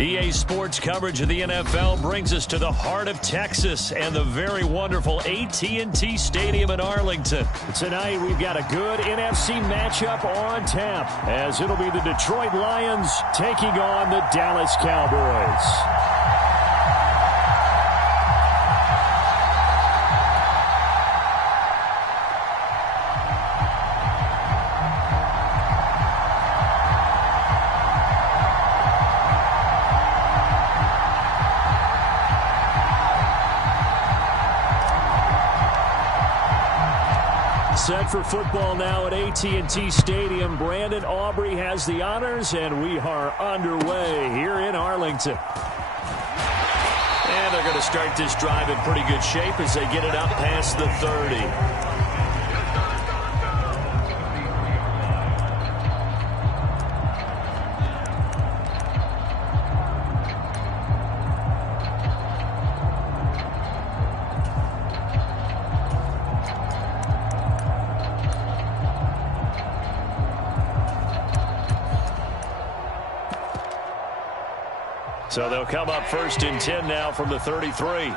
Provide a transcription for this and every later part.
EA Sports coverage of the NFL brings us to the heart of Texas and the very wonderful AT&T Stadium in Arlington. Tonight, we've got a good NFC matchup on tap, as it'll be the Detroit Lions taking on the Dallas Cowboys. Set for football now at AT&T Stadium. Brandon Aubrey has the honors, and we are underway here in Arlington. And they're going to start this drive in pretty good shape as they get it up past the 30. So they'll come up 1st and 10 now from the 33.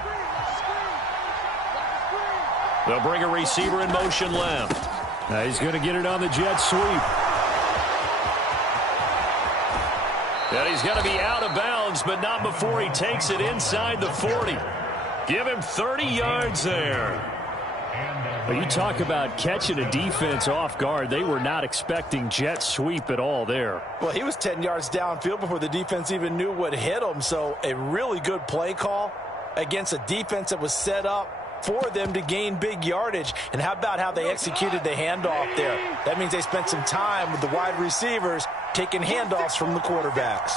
They'll bring a receiver in motion left. Now he's going to get it on the jet sweep. And he's going to be out of bounds, but not before he takes it inside the 40. Give him 30 yards there. Well, you talk about catching a defense off guard. They were not expecting jet sweep at all there. Well, he was 10 yards downfield before the defense even knew what hit him. So a really good play call against a defense that was set up for them to gain big yardage. And how about how they executed the handoff there? That means they spent some time with the wide receivers taking handoffs from the quarterbacks.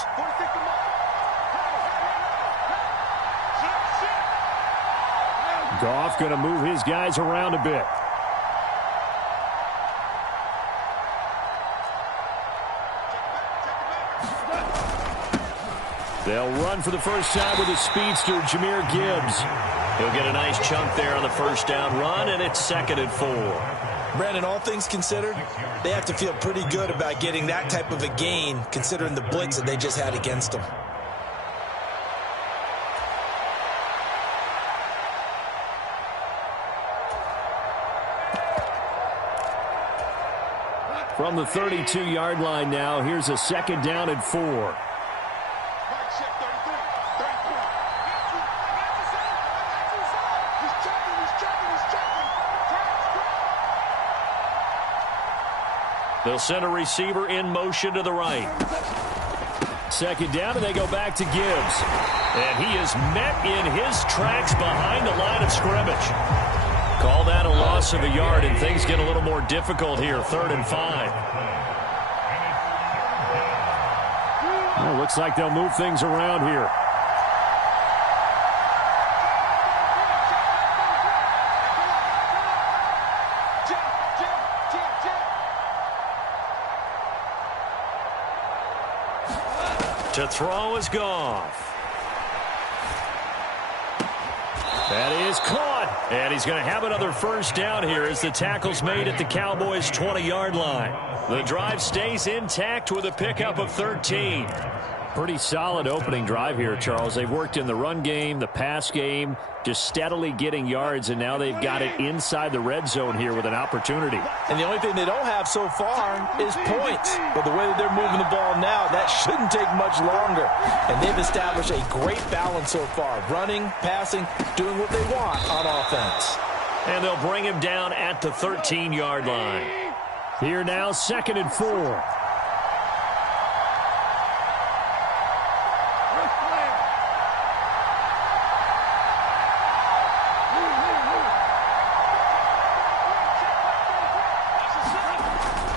Goff going to move his guys around a bit. They'll run for the first time with a speedster, Jahmyr Gibbs. He'll get a nice chunk there on the first down run, and it's 2nd and 4. Brandon, all things considered, they have to feel pretty good about getting that type of a gain, considering the blitz that they just had against them. From the 32-yard line now, here's a 2nd down and 4. They'll send a receiver in motion to the right. 2nd down, and they go back to Gibbs. And he is met in his tracks behind the line of scrimmage. Call that a loss of a yard, and things get a little more difficult here. 3rd and 5. Well, looks like they'll move things around here. To throw is Goff. That is caught. And he's going to have another first down here as the tackle's made at the Cowboys' 20-yard line. The drive stays intact with a pickup of 13. Pretty solid opening drive here, Charles. They've worked in the run game, the pass game, just steadily getting yards, and now they've got it inside the red zone here with an opportunity. And the only thing they don't have so far is points. But the way that they're moving the ball now, that shouldn't take much longer. And they've established a great balance so far. Running, passing, doing what they want on offense. And they'll bring him down at the 13-yard line. Here now, 2nd and 4.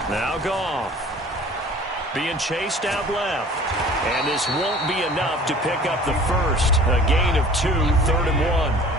Now Goff being chased out left. And this won't be enough to pick up the first. A gain of 2, 3rd and 1.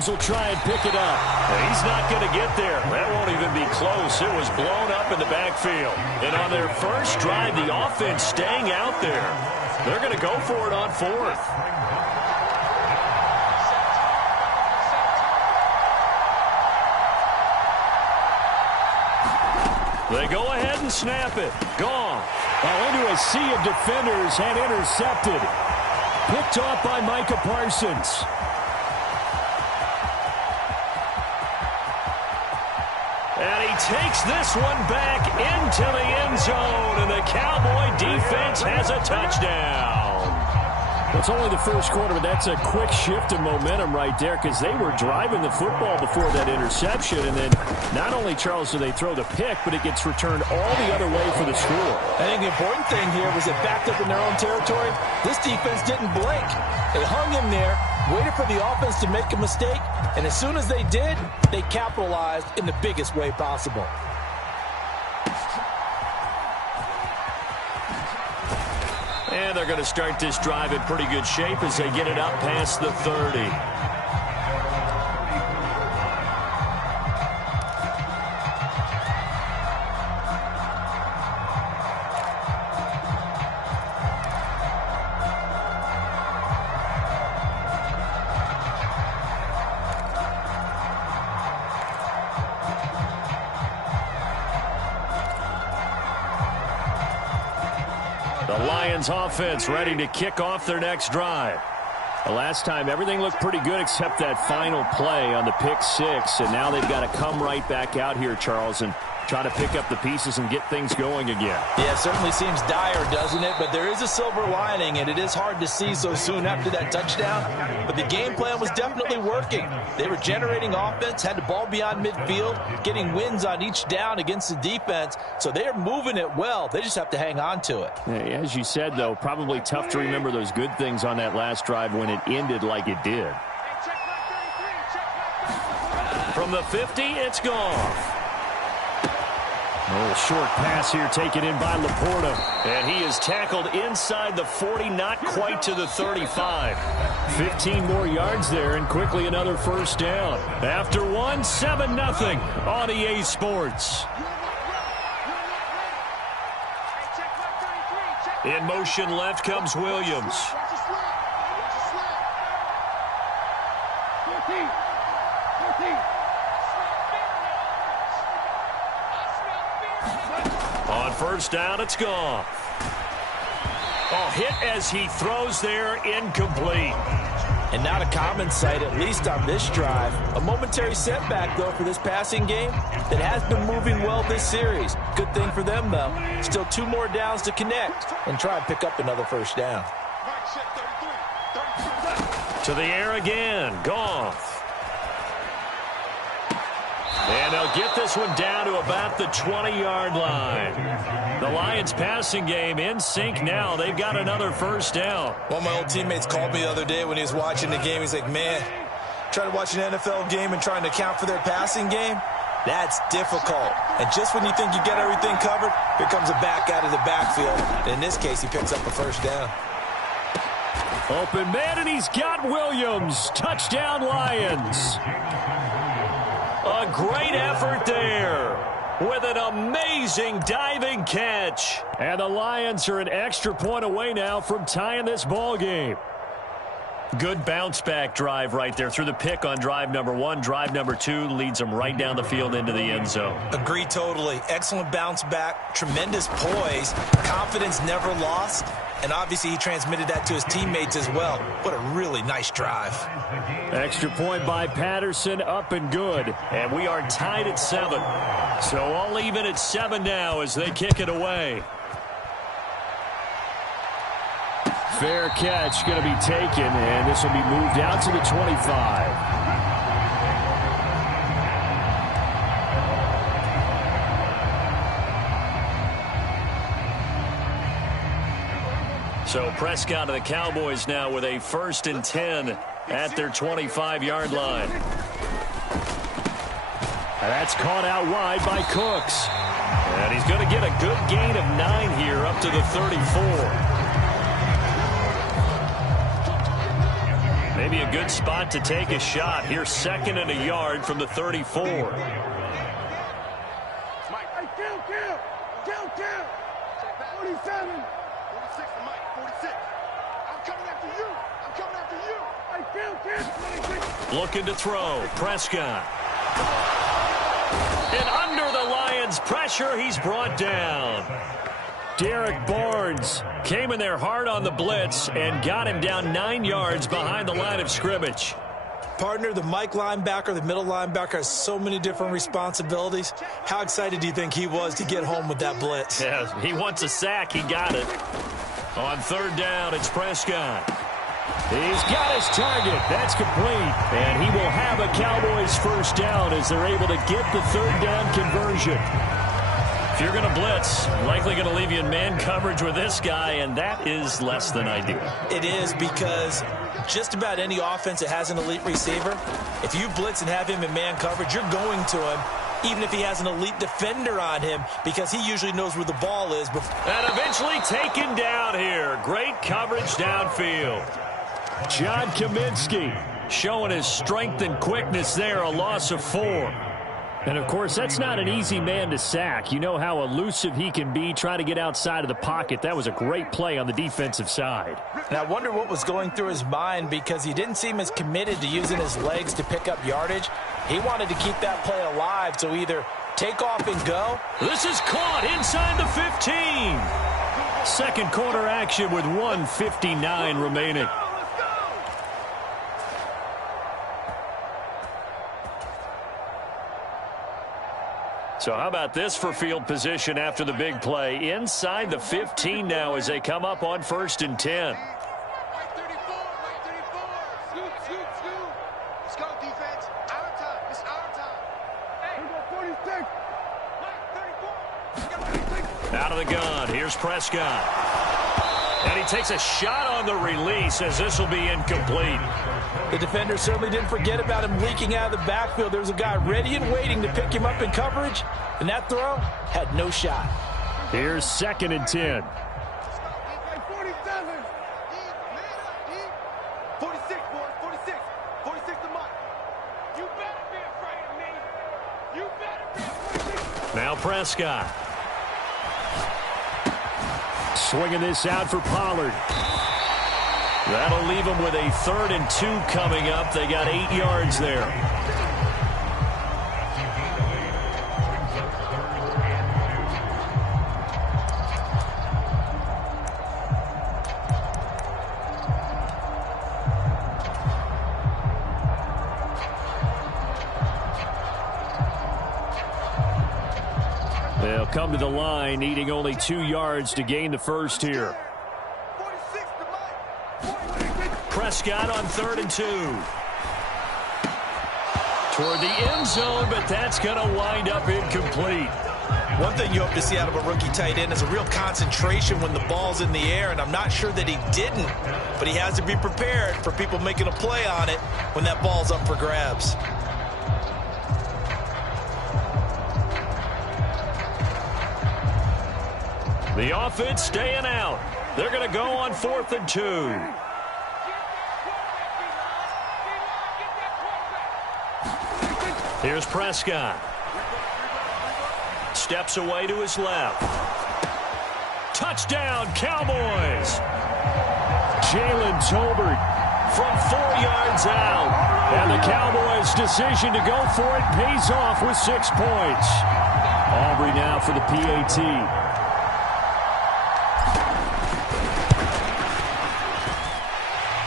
Rams will try and pick it up. He's not going to get there. That won't even be close. It was blown up in the backfield. And on their first drive, the offense staying out there. They're going to go for it on fourth. They go ahead and snap it. Gone. Into a sea of defenders and intercepted. Picked off by Micah Parsons. And he takes this one back into the end zone, and the Cowboy defense has a touchdown. It's only the first quarter, but that's a quick shift in momentum right there because they were driving the football before that interception. And then not only, Charles, do they throw the pick, but it gets returned all the other way for the score. I think the important thing here was it backed up in their own territory. This defense didn't blink. They hung him there, waited for the offense to make a mistake, and as soon as they did, they capitalized in the biggest way possible. And they're going to start this drive in pretty good shape as they get it up past the 30. The Lions offense ready to kick off their next drive. The last time everything looked pretty good except that final play on the pick six, and now they've got to come right back out here, Charles, and try to pick up the pieces and get things going again. Yeah, it certainly seems dire, doesn't it? But there is a silver lining, and it is hard to see so soon after that touchdown. But the game plan was definitely working. They were generating offense, had the ball beyond midfield, getting wins on each down against the defense. So they are moving it well. They just have to hang on to it. Yeah, as you said, though, probably tough to remember those good things on that last drive when it ended like it did. From the 50, it's gone. A little short pass here taken in by Laporta. And he is tackled inside the 40, not quite to the 35. 15 more yards there, and quickly another first down. After one, 7-0 on EA Sports. In motion left comes Williams. On first down, it's gone. Oh, hit as he throws there, incomplete. And not a common sight, at least on this drive. A momentary setback, though, for this passing game that has been moving well this series. Good thing for them, though. Still 2 more downs to connect and try and pick up another first down. To the air again, Goff. And they'll get this one down to about the 20-yard line. The Lions passing game in sync now. They've got another first down. One of my old teammates called me the other day when he was watching the game. He's like, man, trying to watch an NFL game and trying to account for their passing game, that's difficult. And just when you think you get everything covered, here comes a back out of the backfield. And in this case, he picks up a first down. Open man, and he's got Williams. Touchdown, Lions. A great effort there with an amazing diving catch. And the Lions are an extra point away now from tying this ball game. Good bounce-back drive right there through the pick on drive number 1. Drive number 2 leads them right down the field into the end zone. Agree totally. Excellent bounce back, tremendous poise, confidence never lost, and obviously he transmitted that to his teammates as well. What a really nice drive. Extra point by Patterson, up and good. And we are tied at 7. So all even at 7 now as they kick it away. Fair catch going to be taken, and this will be moved out to the 25. So Prescott of the Cowboys now with a 1st and 10 at their 25-yard line. And that's caught out wide by Cooks. And he's going to get a good gain of 9 here up to the 34. Maybe a good spot to take a shot. Here's 2nd and a yard from the 34. Mike, hey, kill. 47. 46 to Mike, 46. I'm coming after you. Hey, kill. Looking to throw. Prescott. And under the Lions' pressure, he's brought down. Derek Barnes came in there hard on the blitz and got him down 9 yards behind the line of scrimmage. Partner, the Mike linebacker, the middle linebacker has so many different responsibilities. How excited do you think he was to get home with that blitz? Yeah, he wants a sack. He got it. On 3rd down, it's Prescott. He's got his target. That's complete. And he will have a Cowboys 1st down as they're able to get the 3rd down conversion. If you're going to blitz, likely going to leave you in man coverage with this guy, and that is less than ideal. It is, because just about any offense that has an elite receiver, if you blitz and have him in man coverage, you're going to him, even if he has an elite defender on him, because he usually knows where the ball is. And eventually taken down here. Great coverage downfield. John Kaminsky showing his strength and quickness there, a loss of 4. And, of course, that's not an easy man to sack. You know how elusive he can be trying to get outside of the pocket. That was a great play on the defensive side. And I wonder what was going through his mind, because he didn't seem as committed to using his legs to pick up yardage. He wanted to keep that play alive, so either take off and go. This is caught inside the 15. 2nd quarter action with 1:59 remaining. So how about this for field position after the big play? Inside the 15 now as they come up on 1st and 10. Right 34. Scoot. Let's go, defense. Our time. It's our time. Hey, we got 46. Right 34. Out of the gun. Here's Prescott. And he takes a shot on the release as this will be incomplete. The defender certainly didn't forget about him leaking out of the backfield. There was a guy ready and waiting to pick him up in coverage, and that throw had no shot. Here's 2nd and 10. 47. 46, boys. 46. 46 to Mike. You better be afraid of me. You better be afraid. Now Prescott. Swinging this out for Pollard. That'll leave them with a 3rd and 2 coming up. They got 8 yards there. They'll come to the line, needing only 2 yards to gain the 1st here. Prescott on 3rd and 2. Toward the end zone, but that's going to wind up incomplete. One thing you hope to see out of a rookie tight end is a real concentration when the ball's in the air, and I'm not sure that he didn't, but he has to be prepared for people making a play on it when that ball's up for grabs. The offense staying out. They're going to go on 4th and 2. Here's Prescott. Steps away to his left. Touchdown, Cowboys. Jalen Tolbert from 4 yards out. And the Cowboys' decision to go for it pays off with 6 points. Aubrey now for the PAT.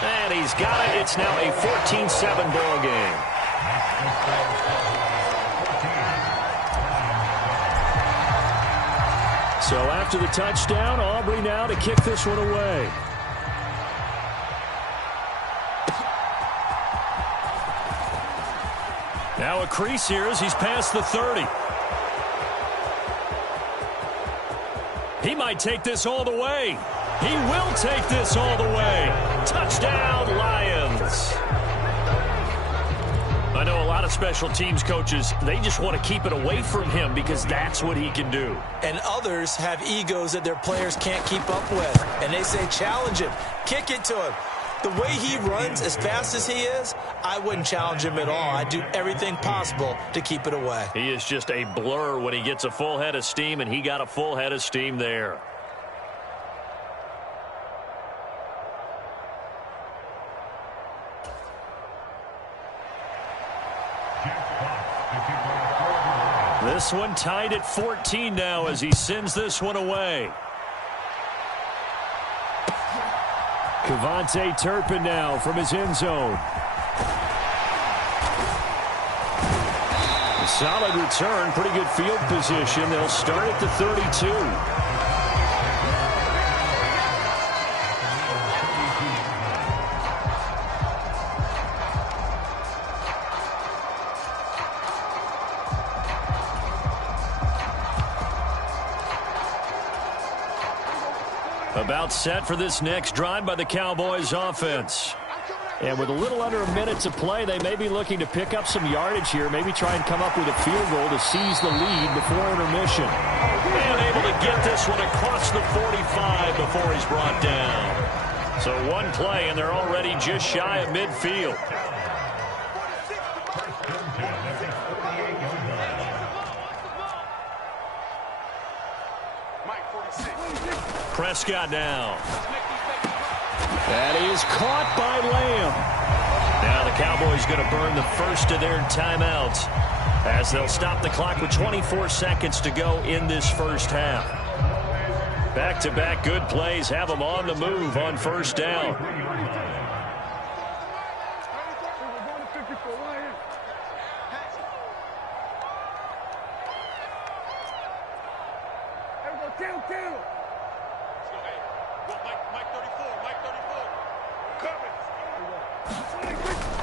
And he's got it. It's now a 14-7 ball game. So after the touchdown, Aubrey now to kick this one away. Now a crease here as he's past the 30. He might take this all the way. He will take this all the way. Touchdown, Lions. I know a lot of special teams coaches, they just want to keep it away from him because that's what he can do. And others have egos that their players can't keep up with. And they say, challenge him, kick it to him. The way he runs as fast as he is, I wouldn't challenge him at all. I'd do everything possible to keep it away. He is just a blur when he gets a full head of steam, and he got a full head of steam there. This one tied at 14 now as he sends this one away. Cavante Turpin now from his end zone. A solid return, pretty good field position. They'll start at the 32. About set for this next drive by the Cowboys offense. And with a little under a minute to play, they may be looking to pick up some yardage here, maybe try and come up with a field goal to seize the lead before intermission. And able to get this one across the 45 before he's brought down. So one play, and they're already just shy of midfield. Prescott now. That is caught by Lamb. Now the Cowboys going to burn the first of their timeouts as they'll stop the clock with 24 seconds to go in this first half. Back-to-back good plays have them on the move on first down.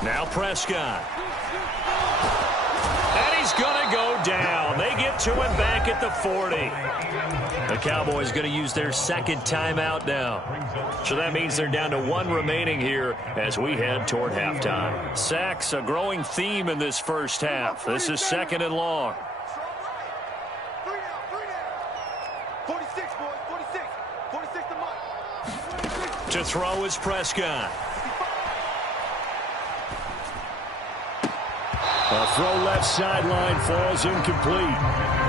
Now Prescott. And he's going to go down. They get to him back at the 40. The Cowboys going to use their second timeout now. So that means they're down to one remaining here as we head toward halftime. Sacks, a growing theme in this first half. This is second and long. 46, boys, 46. 46 to Mike. To throw is Prescott. A throw left sideline falls incomplete.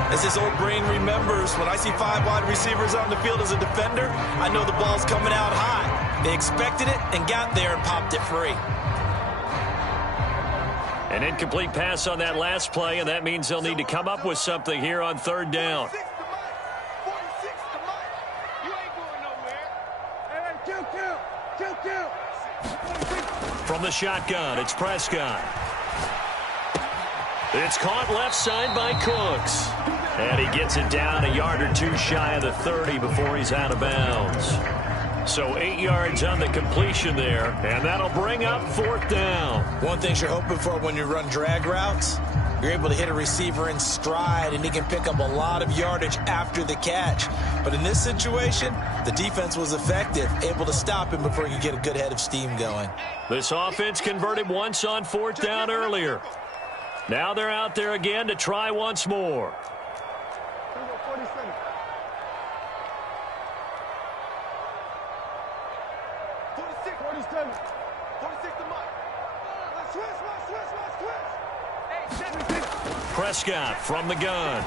As his old brain remembers, when I see 5 wide receivers on the field as a defender, I know the ball's coming out high. They expected it and got there and popped it free. An incomplete pass on that last play, and that means they'll need to come up with something here on third down. 46 to Mike. You ain't going nowhere. Hey, kill. From the shotgun, it's Prescott. It's caught left side by Cooks. And he gets it down a yard or two shy of the 30 before he's out of bounds. So 8 yards on the completion there, and that'll bring up fourth down. One thing you're hoping for when you run drag routes, you're able to hit a receiver in stride, and he can pick up a lot of yardage after the catch. But in this situation, the defense was effective, able to stop him before he could get a good head of steam going. This offense converted once on fourth down earlier. Now they're out there again to try once more. 47. 46 to Mike. Switch. Prescott from the gun.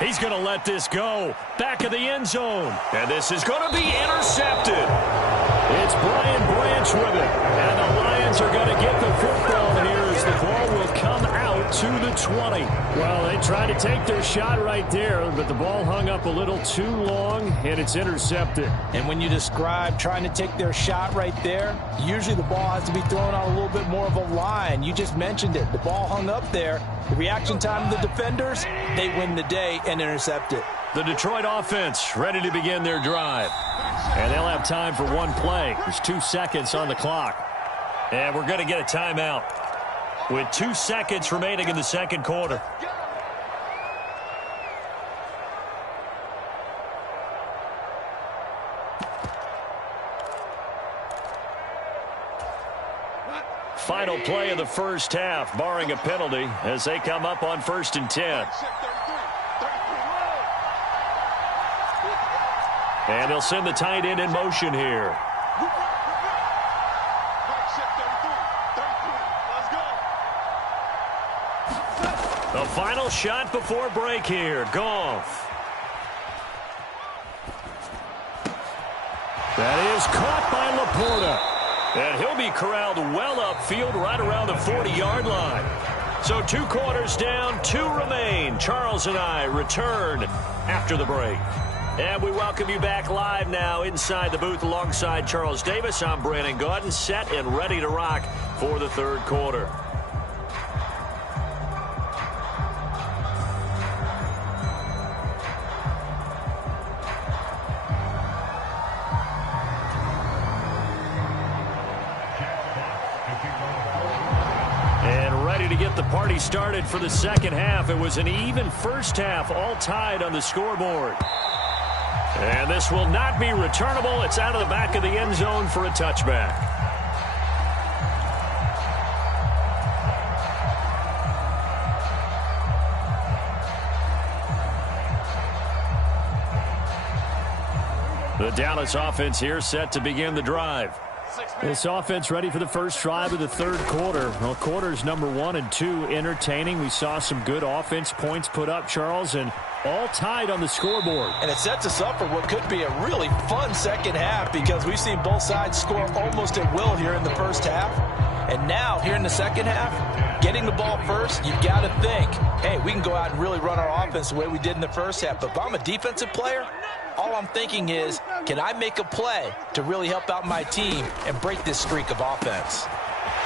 He's going to let this go. Back of the end zone. And this is going to be intercepted. It's Brian Branch with it. And the Lions are going to get the football here as the ball will come out to the 20. Well, they tried to take their shot right there, but the ball hung up a little too long, and it's intercepted. And when you describe trying to take their shot right there, usually the ball has to be thrown on a little bit more of a line. You just mentioned it. The ball hung up there. The reaction time of the defenders, they win the day and intercept it. The Detroit offense ready to begin their drive. And they'll have time for one play. There's 2 seconds on the clock. And we're going to get a timeout with 2 seconds remaining in the second quarter. Final play of the first half, barring a penalty, as they come up on 1st and 10. And they'll send the tight end in motion here. The final shot before break here. Goff. That is caught by Laporta. And he'll be corralled well upfield right around the 40-yard line. So 2 quarters down, 2 remain. Charles and I return after the break. And we welcome you back live now inside the booth alongside Charles Davis. I'm Brandon Gaudin, set and ready to rock for the 3rd quarter. To get the party started for the 2nd half. It was an even first half, all tied on the scoreboard. And this will not be returnable. It's out of the back of the end zone for a touchback. The Dallas offense here set to begin the drive. This offense ready for the first drive of the 3rd quarter. Well, quarters number 1 and 2 entertaining. We saw some good offense points put up, Charles, and all tied on the scoreboard. And it sets us up for what could be a really fun 2nd half because we've seen both sides score almost at will here in the first half. And now, here in the 2nd half, getting the ball first, you've got to think, hey, we can go out and really run our offense the way we did in the first half. But if I'm a defensive player, all I'm thinking is, can I make a play to really help out my team and break this streak of offense?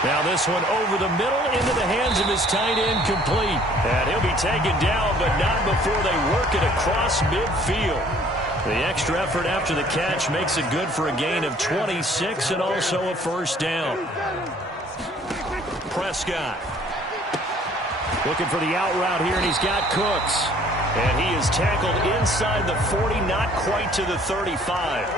Now this one over the middle into the hands of his tight end, complete. And he'll be taken down, but not before they work it across midfield. The extra effort after the catch makes it good for a gain of 26 and also a first down. Prescott looking for the out route here, and he's got Cooks. And he is tackled inside the 40, not quite to the 35.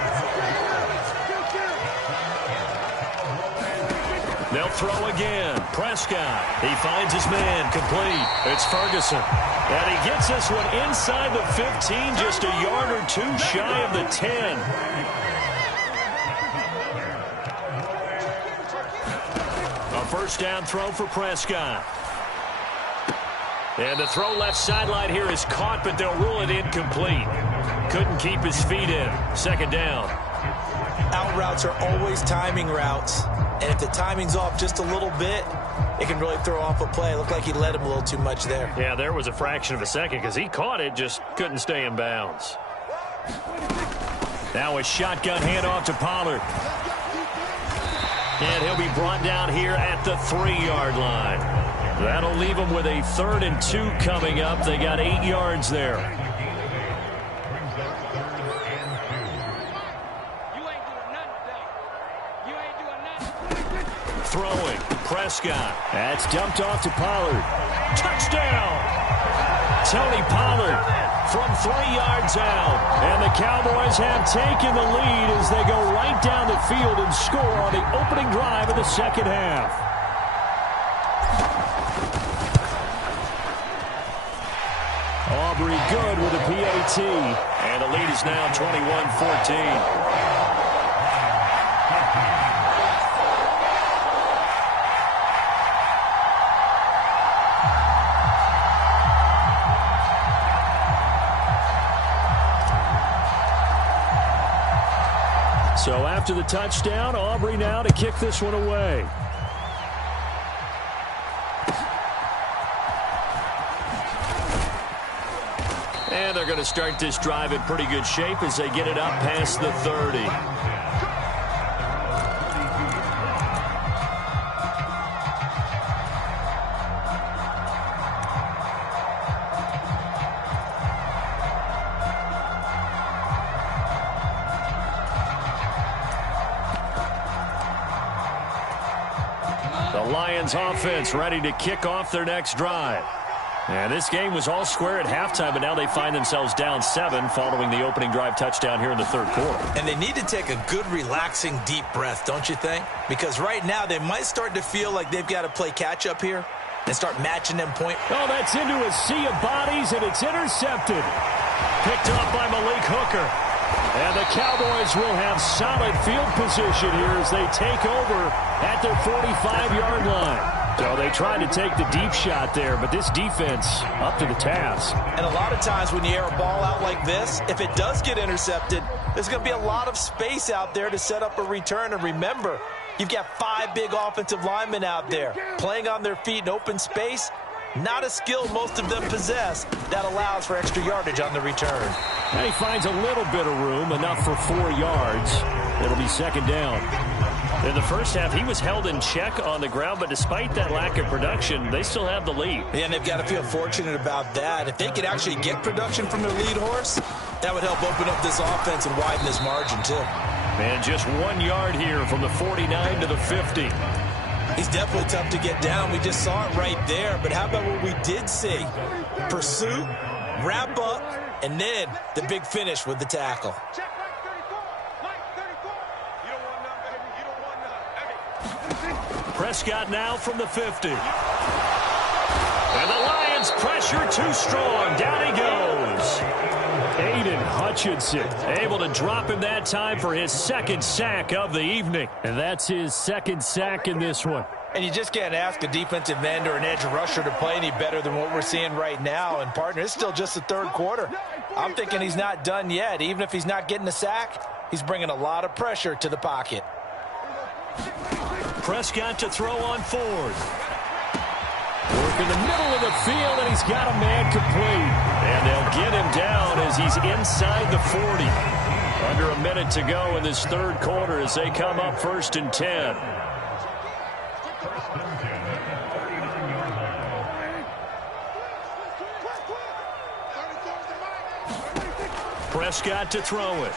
They'll throw again. Prescott. He finds his man, complete. It's Ferguson. And he gets this one inside the 15, just a yard or 2 shy of the 10. A first down throw for Prescott. And the throw left sideline here is caught, but they'll rule it incomplete. Couldn't keep his feet in. 2nd down. Out routes are always timing routes. And if the timing's off just a little bit, it can really throw off a play. It looked like he let him a little too much there. Yeah, there was a fraction of a second because he caught it, just couldn't stay in bounds. Now a shotgun handoff to Pollard. And he'll be brought down here at the 3-yard line. That'll leave them with a 3rd and 2 coming up. They got 8 yards there. Throwing, Prescott. That's dumped off to Pollard. Touchdown! Tony Pollard from 3 yards out. And the Cowboys have taken the lead as they go right down the field and score on the opening drive of the 2nd half. Aubrey good with a PAT. And the lead is now 21-14. So after the touchdown, Aubrey now to kick this one away. And they're going to start this drive in pretty good shape as they get it up past the 30. The Lions offense ready to kick off their next drive. And this game was all square at halftime, but now they find themselves down 7 following the opening drive touchdown here in the 3rd quarter. And they need to take a good, relaxing, deep breath, don't you think? Because right now they might start to feel like they've got to play catch-up here and start matching them point. Oh, that's into a sea of bodies, and it's intercepted. Picked off by Malik Hooker. And the Cowboys will have solid field position here as they take over at their 45-yard line. So they tried to take the deep shot there, but this defense up to the task. And a lot of times when you air a ball out like this, if it does get intercepted, there's going to be a lot of space out there to set up a return. And remember, you've got 5 big offensive linemen out there playing on their feet in open space. Not a skill most of them possess that allows for extra yardage on the return. And he finds a little bit of room, enough for 4 yards. It'll be second down. In the first half, he was held in check on the ground, but despite that lack of production, they still have the lead. Yeah, and they've got to feel fortunate about that. If they could actually get production from their lead horse, that would help open up this offense and widen this margin, too. And just 1 yard here from the 49 to the 50. He's definitely tough to get down. We just saw it right there. But how about what we did see? Pursuit, wrap up, and then the big finish with the tackle. Prescott now from the 50. And the Lions pressure too strong. Down he goes. Aiden Hutchinson able to drop him that time for his second sack of the evening. And that's his second sack in this one. And you just can't ask a defensive end or an edge rusher to play any better than what we're seeing right now. And, partner, it's still just the third quarter. I'm thinking he's not done yet. Even if he's not getting a sack, he's bringing a lot of pressure to the pocket. Prescott to throw on fourth. Work in the middle of the field, and he's got a man complete. And they'll get him down as he's inside the 40. Under a minute to go in this third quarter as they come up 1st and 10. Prescott to throw it.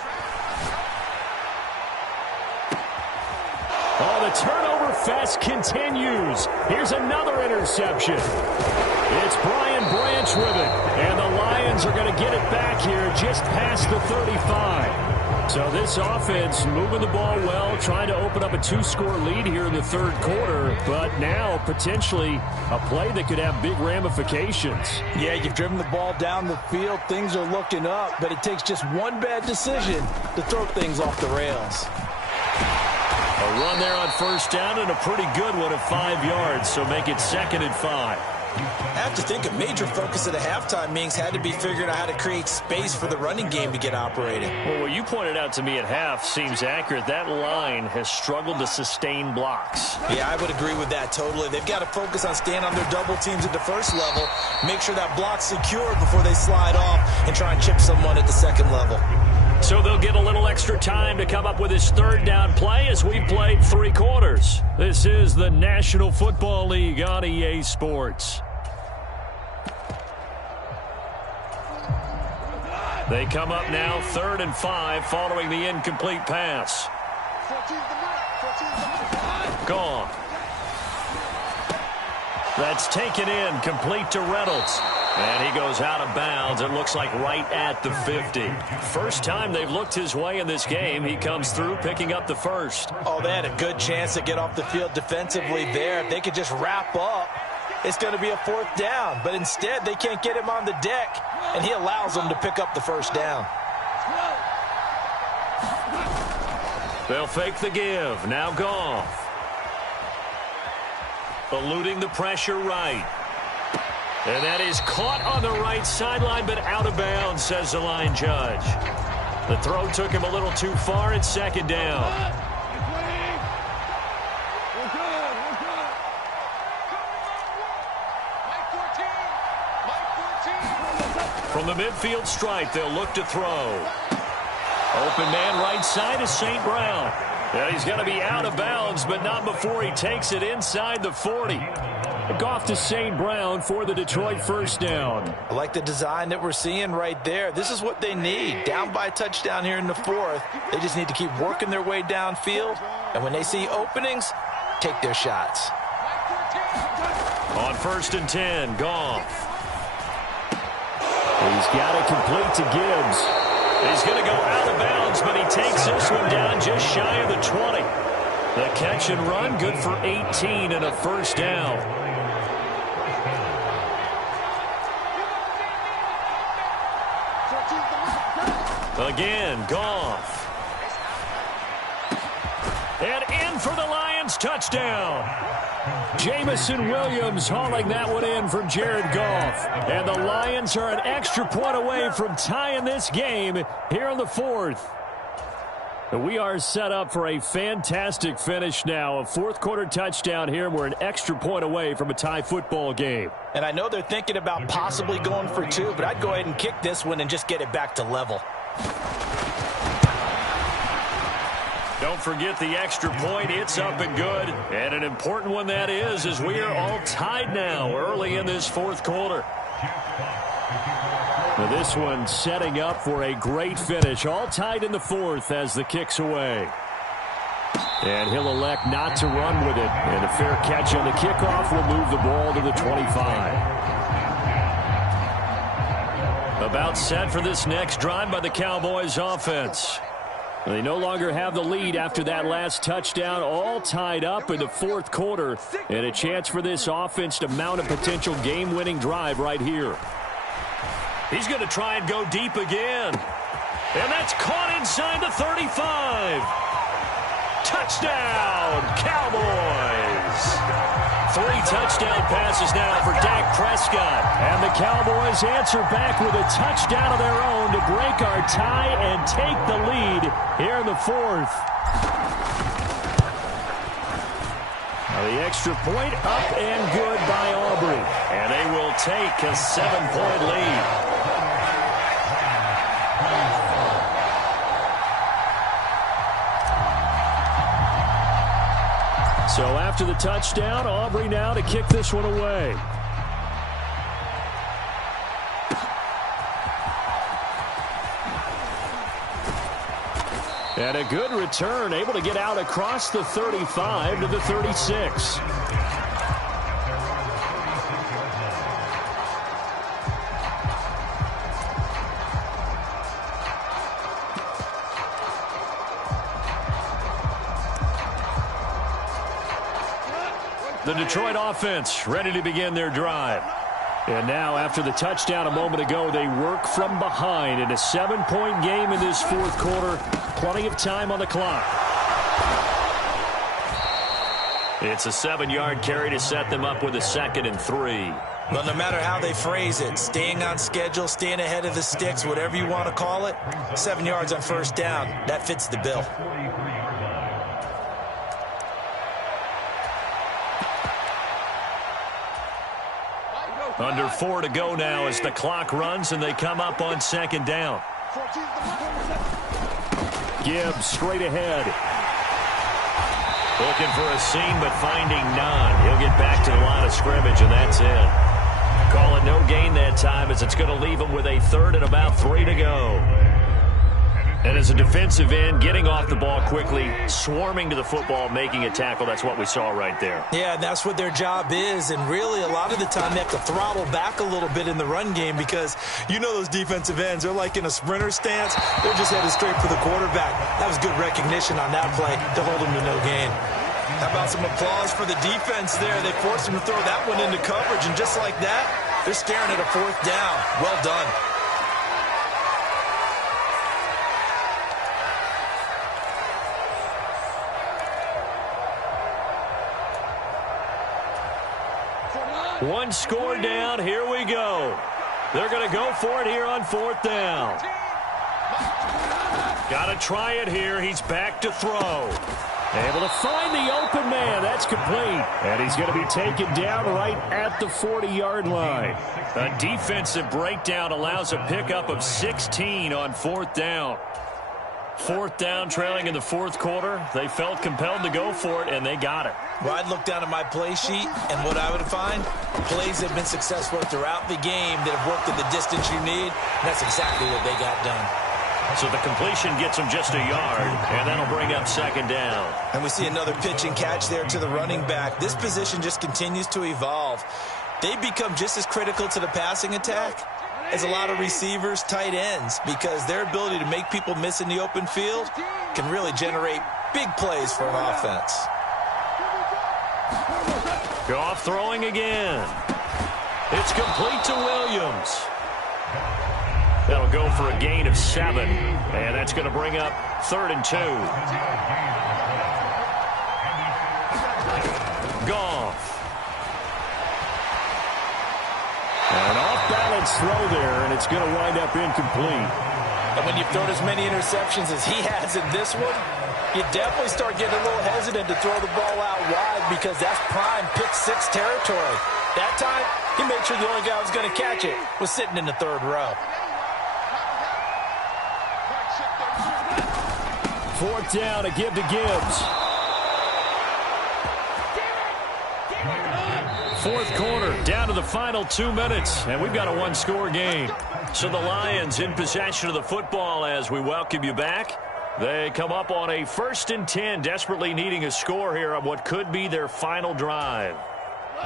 Oh, the turnover fest continues. Here's another interception. It's Brian Branch with it. And the Lions are going to get it back here just past the 35. So this offense moving the ball well, trying to open up a 2-score lead here in the third quarter. But now potentially a play that could have big ramifications. Yeah, you've driven the ball down the field. Things are looking up. But it takes just one bad decision to throw things off the rails. A run there on first down and a pretty good one at 5 yards, so make it 2nd and 5. I have to think a major focus at a halftime means had to be figuring out how to create space for the running game to get operating. Well, what you pointed out to me at half seems accurate. That line has struggled to sustain blocks. Yeah, I would agree with that totally. They've got to focus on staying on their double teams at the first level, make sure that block's secure before they slide off and try and chip someone at the second level. So they'll get a little extra time to come up with his third down play as we've played 3 quarters. This is the National Football League on EA Sports. They come up now 3rd and 5 following the incomplete pass. Gone. That's taken in, complete to Reynolds. And he goes out of bounds, it looks like right at the 50. First time they've looked his way in this game. He comes through picking up the first. Oh, they had a good chance to get off the field defensively there. If they could just wrap up, it's going to be a 4th down. But instead, they can't get him on the deck, and he allows them to pick up the first down. They'll fake the give. Now Goff. Eluding the pressure right. And that is caught on the right sideline, but out of bounds, says the line judge. The throw took him a little too far. It's 2nd down. From the midfield stripe, they'll look to throw. Open man right side is St. Brown. And he's going to be out of bounds, but not before he takes it inside the 40. Goff to St. Brown for the Detroit first down. I like the design that we're seeing right there. This is what they need. Down by a touchdown here in the 4th. They just need to keep working their way downfield. And when they see openings, take their shots. On 1st and 10, Goff. He's got it complete to Gibbs. He's going to go out of bounds, but he takes this one down just shy of the 20. The catch and run, good for 18 and a first down. Again, Goff. And in for the Lions Lions touchdown. Jamison Williams hauling that one in from Jared Goff. And the Lions are an extra point away from tying this game here in the fourth. We are set up for a fantastic finish now. A fourth-quarter touchdown here. We're an extra point away from a tie football game. And I know they're thinking about possibly going for two, but I'd go ahead and kick this one and just get it back to level. Don't forget the extra point. It's up and good. And an important one that is, as we are all tied now early in this fourth quarter. Now this one setting up for a great finish. All tied in the fourth as the kick's away. And he'll elect not to run with it. And a fair catch on the kickoff will move the ball to the 25. About set for this next drive by the Cowboys offense. They no longer have the lead after that last touchdown. All tied up in the fourth quarter. And a chance for this offense to mount a potential game-winning drive right here. He's going to try and go deep again. And that's caught inside the 35. Touchdown, Cowboys. 3 touchdown passes now for Dak Prescott. And the Cowboys answer back with a touchdown of their own to break our tie and take the lead here in the fourth. Now the extra point up and good by Aubrey. And they will take a 7-point lead. So after the touchdown, Aubrey now to kick this one away. And a good return, able to get out across the 35 to the 36. The Detroit offense ready to begin their drive. And now after the touchdown a moment ago, they work from behind in a 7-point game in this fourth quarter. Plenty of time on the clock. It's a 7-yard carry to set them up with a 2nd and 3. Well, no matter how they phrase it, staying on schedule, staying ahead of the sticks, whatever you want to call it, 7 yards on first down, that fits the bill. Under 4 to go now as the clock runs and they come up on 2nd down. Gibbs straight ahead. Looking for a seam but finding none. He'll get back to the line of scrimmage and that's it. Call it no gain that time as it's going to leave him with a 3rd and about 3 to go. And as a defensive end, getting off the ball quickly, swarming to the football, making a tackle, that's what we saw right there. Yeah, that's what their job is, and really a lot of the time they have to throttle back a little bit in the run game because you know those defensive ends, they're like in a sprinter stance. They're just headed straight for the quarterback. That was good recognition on that play to hold him to no gain. How about some applause for the defense there? They forced him to throw that one into coverage, and just like that, they're staring at a 4th down. Well done. One score down. Here we go. They're going to go for it here on 4th down. Got to try it here. He's back to throw. Able to find the open man. That's complete. And he's going to be taken down right at the 40-yard line. A defensive breakdown allows a pickup of 16 on 4th down. 4th down, trailing in the fourth quarter. They felt compelled to go for it, and they got it. Well, I'd look down at my play sheet, and what I would find, plays that have been successful throughout the game that have worked at the distance you need, and that's exactly what they got done. So the completion gets them just a yard, and that'll bring up 2nd down. And we see another pitch and catch there to the running back. This position just continues to evolve. They become just as critical to the passing attack as a lot of receivers, tight ends, because their ability to make people miss in the open field can really generate big plays for an offense. Goff throwing again. It's complete to Williams. That'll go for a gain of 7, and that's going to bring up 3rd and 2. Goff. And an off-balance throw there, and it's going to wind up incomplete. And when you've thrown as many interceptions as he has in this one, you definitely start getting a little hesitant to throw the ball out wide because that's prime pick-6 territory. That time, he made sure the only guy who was going to catch it was sitting in the third row. Fourth down, a give to Gibbs. Fourth quarter, down to the final 2 minutes, and we've got a one-score game. So the Lions in possession of the football as we welcome you back. They come up on a 1st and 10, desperately needing a score here on what could be their final drive.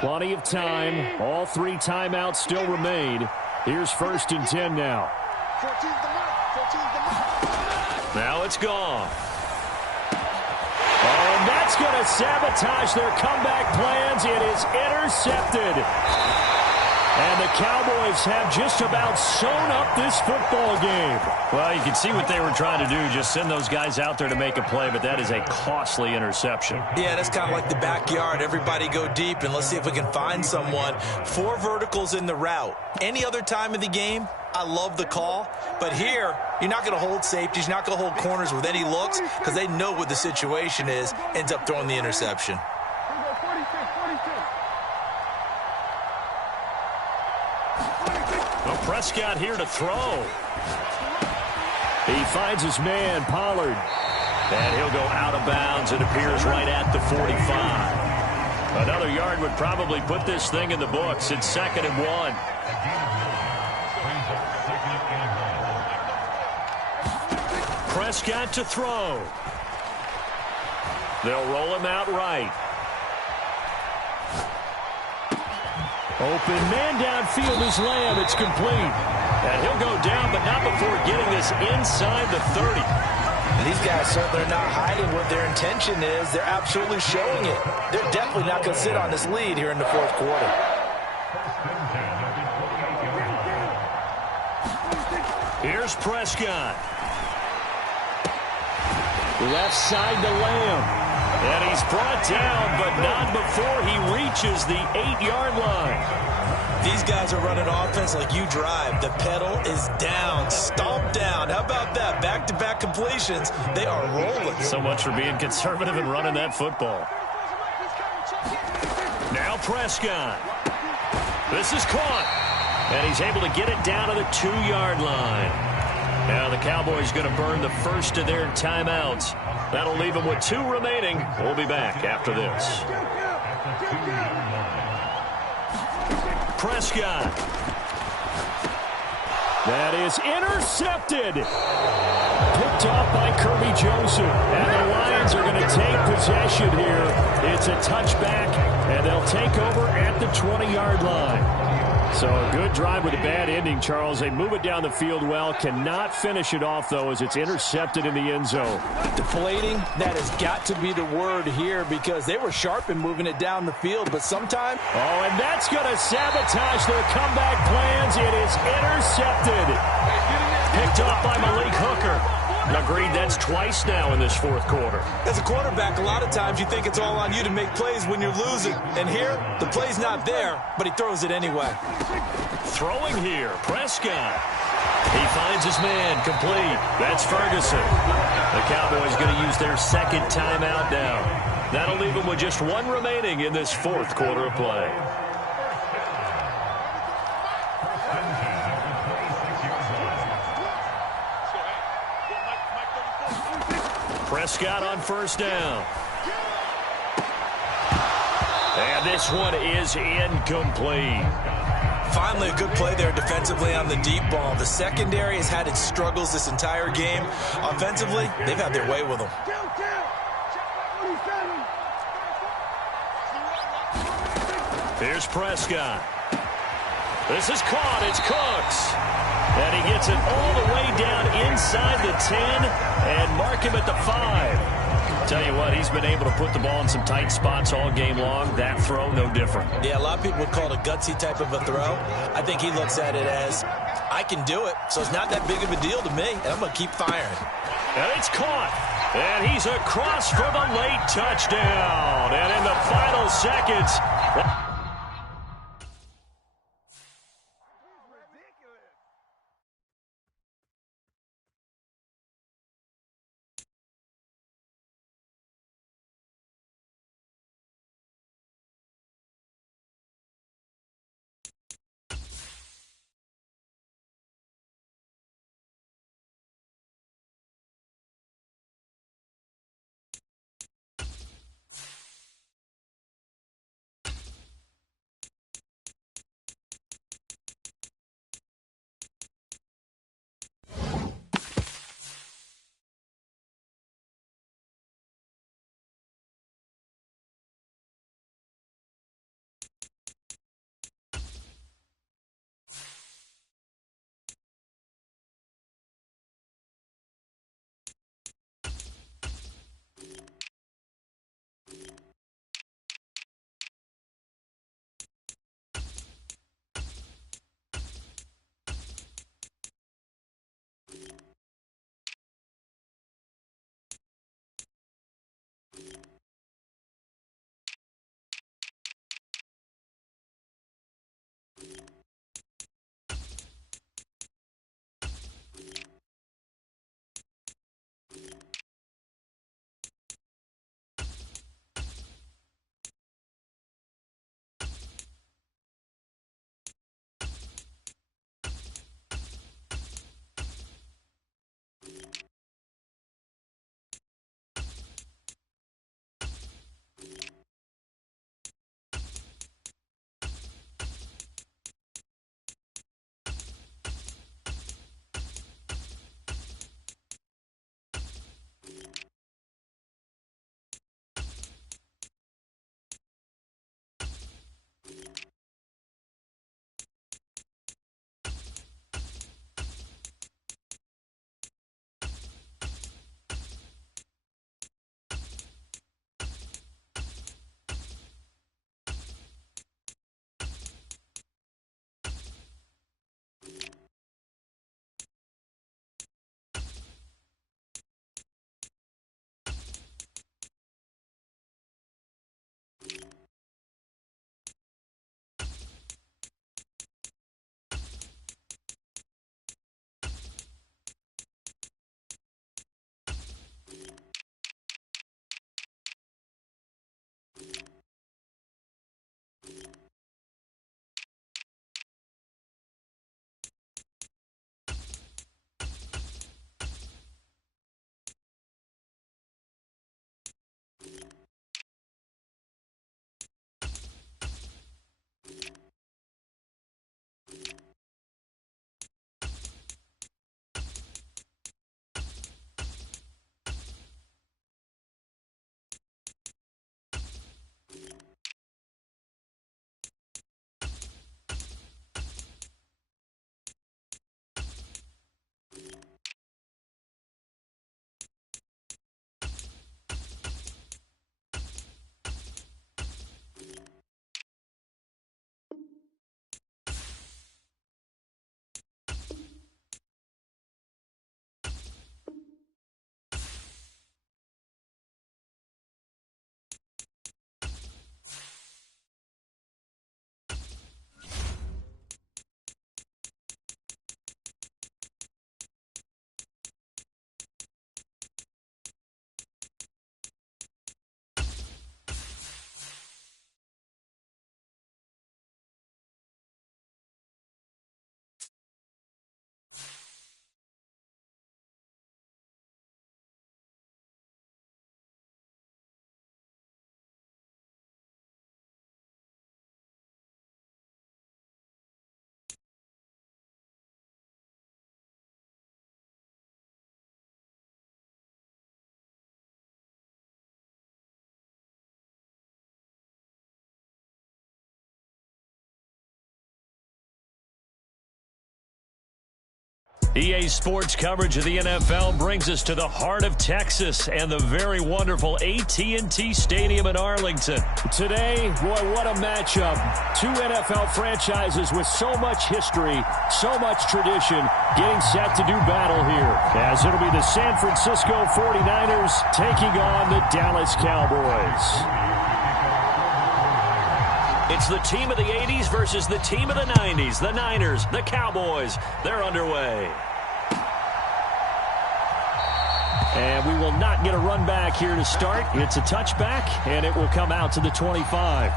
Plenty of time. All 3 timeouts still remain. Here's 1st and 10 now. Now it's gone. And that's going to sabotage their comeback plans. It is intercepted. And the Cowboys have just about sewn up this football game. Well, you can see what they were trying to do, just send those guys out there to make a play, but that is a costly interception. Yeah, that's kind of like the backyard. Everybody go deep, and let's see if we can find someone. 4 verticals in the route. Any other time of the game, I love the call. But here, you're not going to hold safeties. You're not going to hold corners with any looks because they know what the situation is, ends up throwing the interception. Well, Prescott here to throw. He finds his man, Pollard. And he'll go out of bounds. It appears right at the 45. Another yard would probably put this thing in the books. It's 2nd and 1. Prescott to throw. They'll roll him out right. Open man downfield is Lamb. It's complete. And he'll go down, but not before getting this inside the 30. And these guys certainly are not hiding what their intention is. They're absolutely showing it. They're definitely not going to sit on this lead here in the 4th quarter. Here's Prescott. Left side to Lamb. And he's brought down, but not before he reaches the 8-yard line. These guys are running offense like you drive. The pedal is down, stomp down. How about that? Back-to-back completions. They are rolling. So much for being conservative and running that football. Now Prescott. This is caught. And he's able to get it down to the 2-yard line. Now the Cowboys going to burn the first of their timeouts. That'll leave them with 2 remaining. We'll be back after this. Prescott. That is intercepted. Picked off by Kirby Joseph. And the Lions are going to take possession here. It's a touchback, and they'll take over at the 20-yard line. So a good drive with a bad ending, Charles. They move it down the field well. Cannot finish it off, though, as it's intercepted in the end zone. Deflating, that has got to be the word here because they were sharp in moving it down the field, but sometimes... Oh, and that's going to sabotage their comeback plans. It is intercepted. Picked off by Malik Hooker. Agreed, that's twice now in this 4th quarter. As a quarterback, a lot of times you think it's all on you to make plays when you're losing. And here, the play's not there, but he throws it anyway. Throwing here, Prescott. He finds his man, complete. That's Ferguson. The Cowboys going to use their 2nd timeout now. That'll leave them with just 1 remaining in this 4th quarter of play. Prescott on 1st down. And this one is incomplete. Finally, a good play there defensively on the deep ball. The secondary has had its struggles this entire game. Offensively, they've had their way with them. Here's Prescott. This is caught. It's Cooks. And he gets it all the way down inside the 10 and mark him at the 5. Tell you what, he's been able to put the ball in some tight spots all game long. That throw, no different. Yeah, a lot of people would call it a gutsy type of a throw. I think he looks at it as, I can do it, so it's not that big of a deal to me, and I'm going to keep firing. And it's caught. And he's across for the late touchdown. And in the final seconds... EA Sports coverage of the NFL brings us to the heart of Texas and the very wonderful AT&T Stadium in Arlington. Today, boy, what a matchup. Two NFL franchises with so much history, so much tradition, getting set to do battle here. As it'll be the San Francisco 49ers taking on the Dallas Cowboys. It's the team of the 80s versus the team of the 90s. The Niners, the Cowboys, they're underway. And we will not get a run back here to start. It's a touchback, and it will come out to the 25.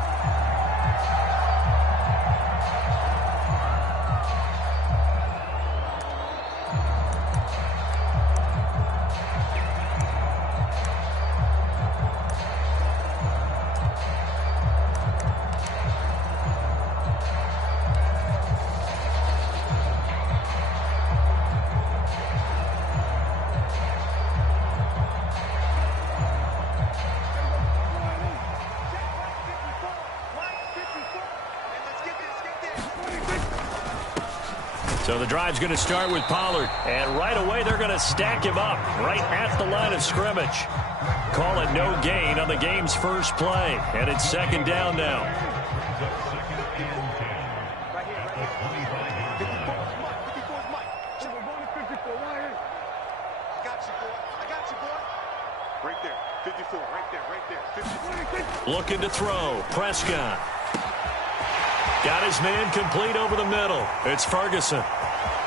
So the drive's going to start with Pollard. And right away, they're going to stack him up right at the line of scrimmage. Call it no gain on the game's first play. And it's second down now. Right there. 54. Right there. 54. Looking to throw. Prescott. Got his man complete over the middle. It's Ferguson.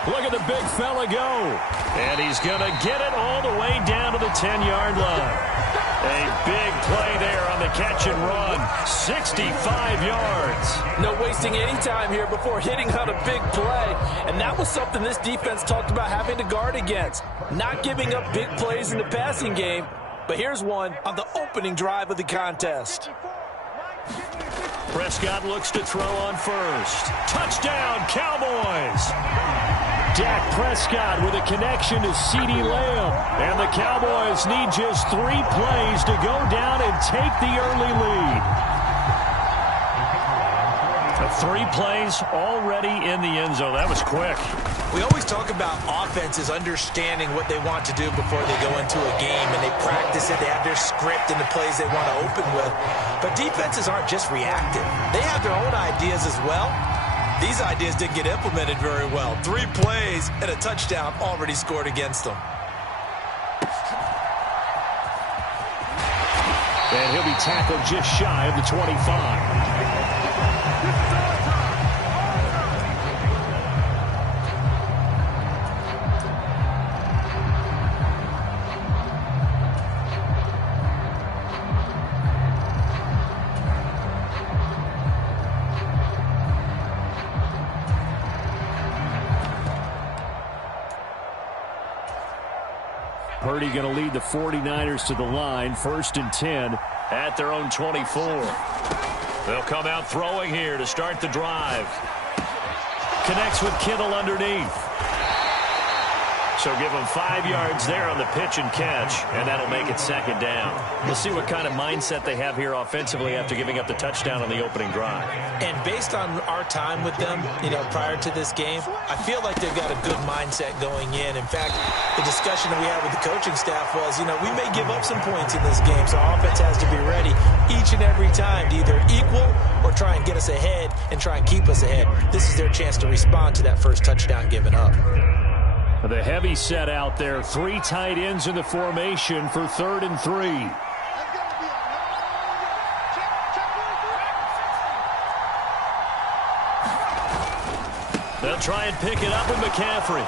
Look at the big fella go. And he's going to get it all the way down to the 10-yard line. A big play there on the catch and run. 65 yards. No wasting any time here before hitting on a big play. And that was something this defense talked about having to guard against. Not giving up big plays in the passing game. But here's one on the opening drive of the contest. Prescott looks to throw on first. Touchdown, Cowboys! Dak Prescott with a connection to CeeDee Lamb. And the Cowboys need just 3 plays to go down and take the early lead. 3 plays already in the end zone. That was quick. We always talk about offenses understanding what they want to do before they go into a game, and they practice it. They have their script and the plays they want to open with. But defenses aren't just reactive. They have their own ideas as well. These ideas didn't get implemented very well. 3 plays and a touchdown already scored against them. And he'll be tackled just shy of the 25. Purdy going to lead the 49ers to the line. 1st and 10 at their own 24. They'll come out throwing here to start the drive. Connects with Kittle underneath. So give them 5 yards there on the pitch and catch, and that'll make it second down. We'll see what kind of mindset they have here offensively after giving up the touchdown on the opening drive. And based on our time with them, prior to this game, I feel like they've got a good mindset going in. In fact, the discussion that we had with the coaching staff was, we may give up some points in this game, so our offense has to be ready each and every time to either equal or try and get us ahead and try and keep us ahead. This is their chance to respond to that first touchdown given up. The heavy set out there. 3 tight ends in the formation for 3rd and 3. They'll try and pick it up with McCaffrey.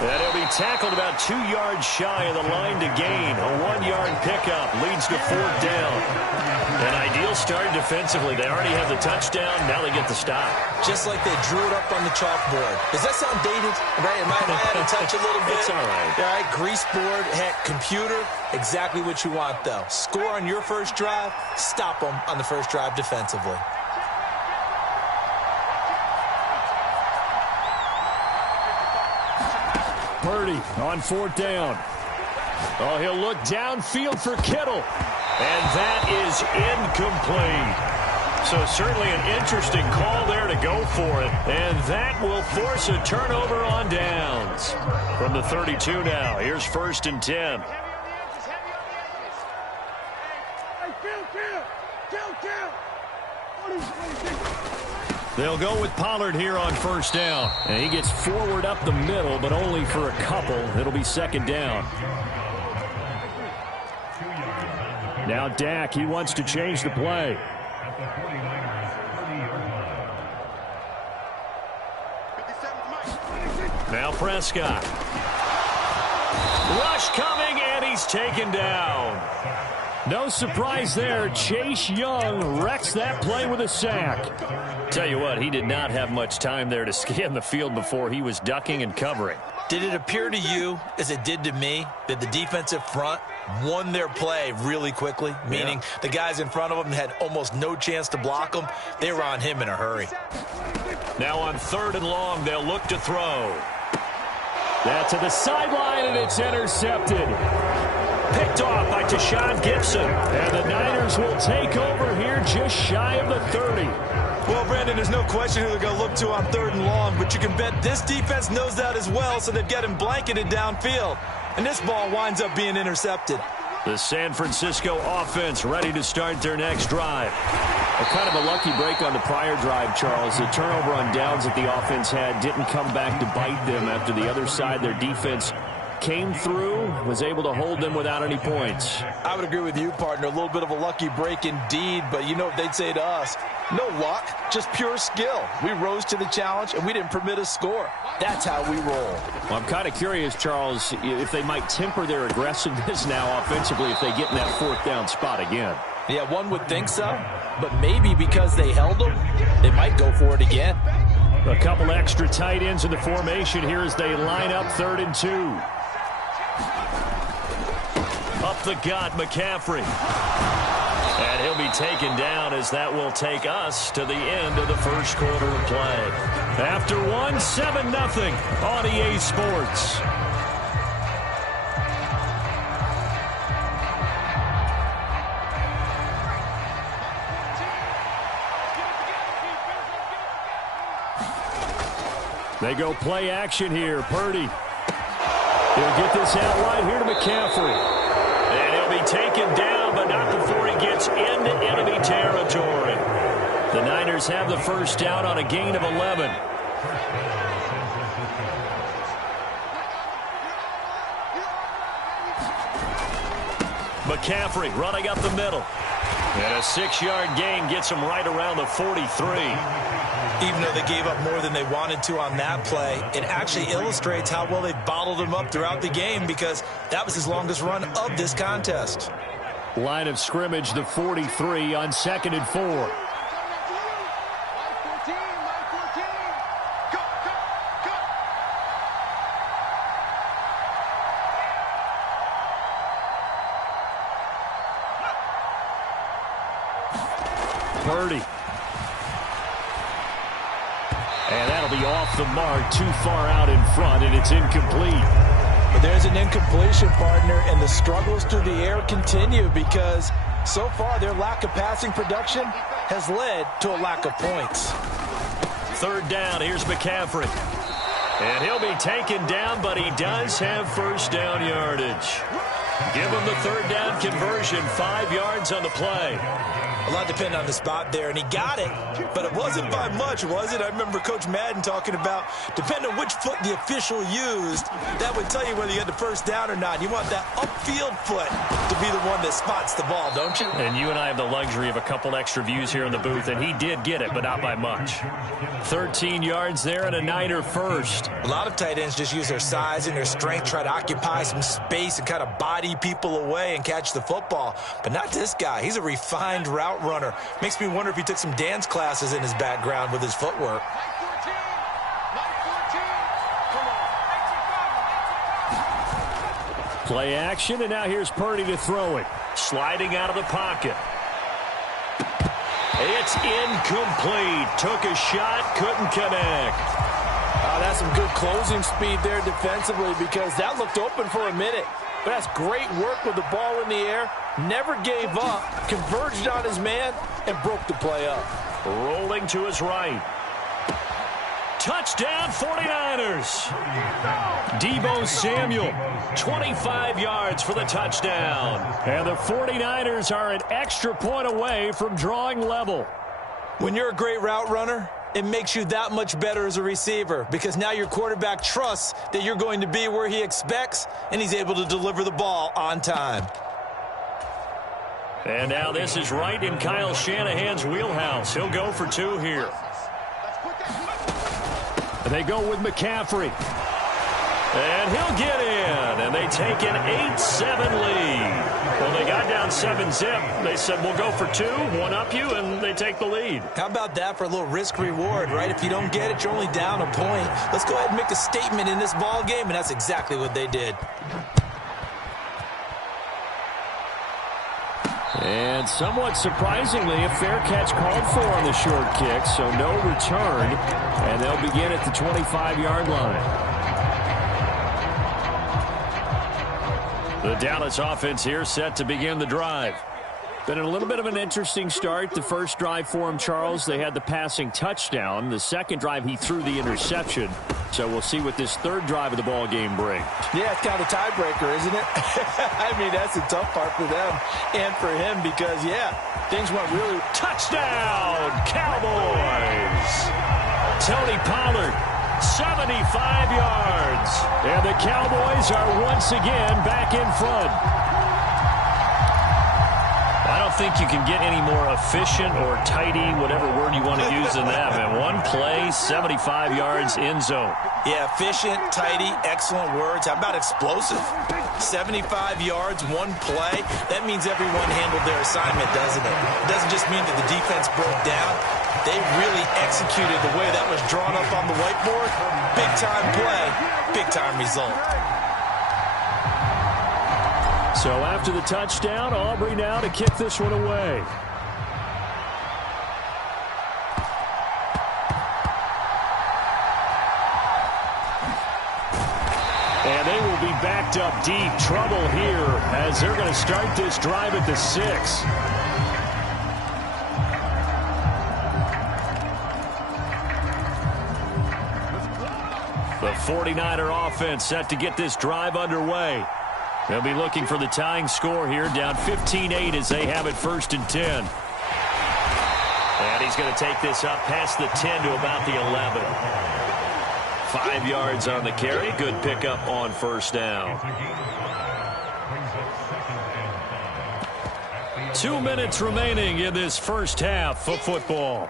And he'll be tackled about 2 yards shy of the line to gain. A 1-yard pickup leads to 4th down. An ideal start defensively. They already have the touchdown. Now they get the stop. Just like they drew it up on the chalkboard. Does that sound dated? Right? Am I out of touch a little bit? It's all right. All right, grease board, heck, computer. Exactly what you want, though. Score on your first drive. Stop them on the first drive defensively. Purdy on 4th down. Oh, he'll look downfield for Kittle. And that is incomplete. So certainly an interesting call there to go for it. And that will force a turnover on downs. From the 32 now, here's 1st and 10. They'll go with Pollard here on 1st down. And he gets forward up the middle, but only for a couple. It'll be 2nd down. Now Dak, he wants to change the play. Now Prescott. Rush coming, and he's taken down. No surprise there. Chase Young wrecks that play with a sack. Tell you what, he did not have much time there to scan the field before he was ducking and covering. Did it appear to you, as it did to me, that the defensive front won their play really quickly? Meaning the guys in front of them had almost no chance to block them. They were on him in a hurry. Now on 3rd and long, they'll look to throw. That's to the sideline, and it's intercepted. Picked off by Tashawn Gibson. And the Niners will take over here just shy of the 30. Well, Brandon, there's no question who they're going to look to on 3rd and long, but you can bet this defense knows that as well, so they've got him blanketed downfield. And this ball winds up being intercepted. The San Francisco offense ready to start their next drive. Kind of a lucky break on the prior drive, Charles. The turnover on downs that the offense had didn't come back to bite them after the other side. Their defense came through, was able to hold them without any points. I would agree with you, partner. A little bit of a lucky break indeed, but you know what they'd say to us? No luck, just pure skill. We rose to the challenge, and we didn't permit a score. That's how we roll. Well, I'm kind of curious, Charles, if they might temper their aggressiveness now offensively if they get in that 4th down spot again. Yeah, one would think so, but maybe because they held them, they might go for it again. A couple extra tight ends in the formation here as they line up 3rd and 2. Up the gut, McCaffrey. And he'll be taken down as that will take us to the end of the 1st quarter of play. After 7-0 on EA Sports. They go play action here. Purdy. He'll get this out wide here to McCaffrey. And he'll be taken down, but not before he gets into enemy territory. The Niners have the 1st down on a gain of 11. McCaffrey running up the middle. And a 6-yard gain gets him right around the 43. Even though they gave up more than they wanted to on that play, it actually illustrates how well they bottled him up throughout the game because that was his longest run of this contest. Line of scrimmage, the 43 on 2nd and 4. Purdy. And that'll be off the mark, too far out in front, and it's incomplete. But there's an incompletion, partner, and the struggles through the air continue because so far their lack of passing production has led to a lack of points. 3rd down, here's McCaffrey. And he'll be taken down, but he does have 1st down yardage. Give him the 3rd down conversion, 5 yards on the play. A lot depended on the spot there, and he got it, but it wasn't by much, was it? I remember Coach Madden talking about, depending on which foot the official used, that would tell you whether you had the 1st down or not. You want that upfield foot to be the one that spots the ball, don't you? And you and I have the luxury of a couple extra views here in the booth, and he did get it, but not by much. 13 yards there and a Niner 1st. A lot of tight ends just use their size and their strength, try to occupy some space and kind of body people away and catch the football. But not this guy. He's a refined route runner. Makes me wonder if he took some dance classes in his background with his footwork. Play action, and now here's Purdy to throw it. Sliding out of the pocket. It's incomplete. Took a shot, couldn't connect. That's some good closing speed there defensively because that looked open for a minute. But that's great work with the ball in the air. Never gave up, converged on his man, and broke the play up. Rolling to his right. Touchdown 49ers. Deebo Samuel, 25 yards for the touchdown. And the 49ers are an extra point away from drawing level. When you're a great route runner, it makes you that much better as a receiver because now your quarterback trusts that you're going to be where he expects, and he's able to deliver the ball on time. And now this is right in Kyle Shanahan's wheelhouse. He'll go for 2 here. And they go with McCaffrey. And he'll get in. And they take an 8-7 lead. Well, they got down 7-zip. They said, we'll go for 2, one up you, and they take the lead. How about that for a little risk-reward, right? If you don't get it, you're only down a point. Let's go ahead and make a statement in this ball game, and that's exactly what they did. And somewhat surprisingly, a fair catch called for on the short kick, so no return, and they'll begin at the 25-yard line. The Dallas offense here set to begin the drive. Been a little bit of an interesting start. The first drive for him, Charles, they had the passing touchdown. The second drive, he threw the interception. So we'll see what this third drive of the ball game brings. Yeah, it's kind of a tiebreaker, isn't it? I mean, that's the tough part for them and for him because, yeah, things went really... Touchdown, Cowboys! Tony Pollard, 75 yards. And the Cowboys are once again back in front. I don't think you can get any more efficient or tidy, whatever word you want to use in that, man. One play, 75 yards, end zone. Yeah, efficient, tidy, excellent words. How about explosive? 75 yards, one play. That means everyone handled their assignment, doesn't it? It doesn't just mean that the defense broke down. They really executed the way that was drawn up on the whiteboard. Big-time play, big-time result. So after the touchdown, Aubrey now to kick this one away. And they will be backed up deep. Trouble here as they're going to start this drive at the 6. The 49er offense set to get this drive underway. They'll be looking for the tying score here, down 15-8 as they have it 1st and 10. And he's going to take this up past the 10 to about the 11. 5 yards on the carry. Good pickup on first down. 2 minutes remaining in this first half of football.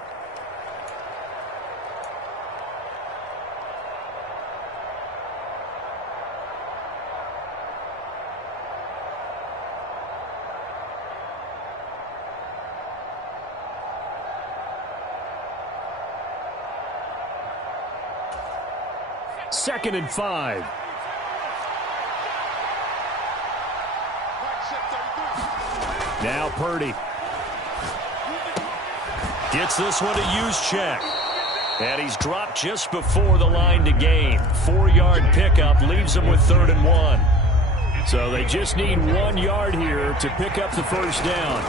Second and 5. Now Purdy. Gets this one to Juszczyk. And he's dropped just before the line to gain. 4-yard pickup leaves him with 3rd and 1. So they just need 1 yard here to pick up the first down.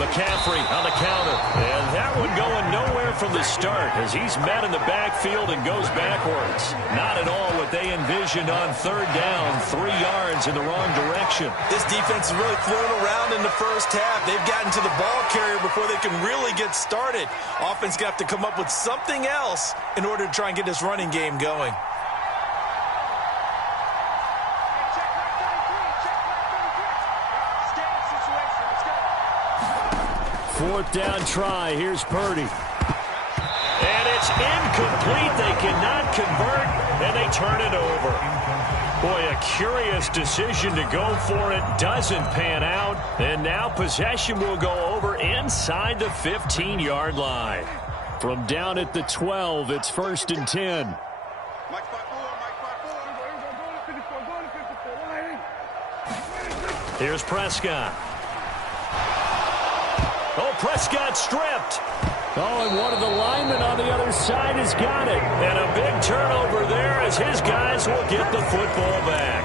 McCaffrey on the counter. And that one going nowhere from the start as he's met in the backfield and goes backwards. Not at all what they envisioned on 3rd down. 3 yards in the wrong direction. This defense is really floating around in the first half. They've gotten to the ball carrier before they can really get started. Offense going to have to come up with something else in order to try and get this running game going. Fourth down try. Here's Purdy. And it's incomplete. They cannot convert, and they turn it over. Boy, a curious decision to go for it. Doesn't pan out. And now possession will go over inside the 15-yard line. From down at the 12, it's 1st and 10. Here's Prescott. Oh, Prescott stripped. Oh, and one of the linemen on the other side has got it. And a big turnover there as his guys will get the football back.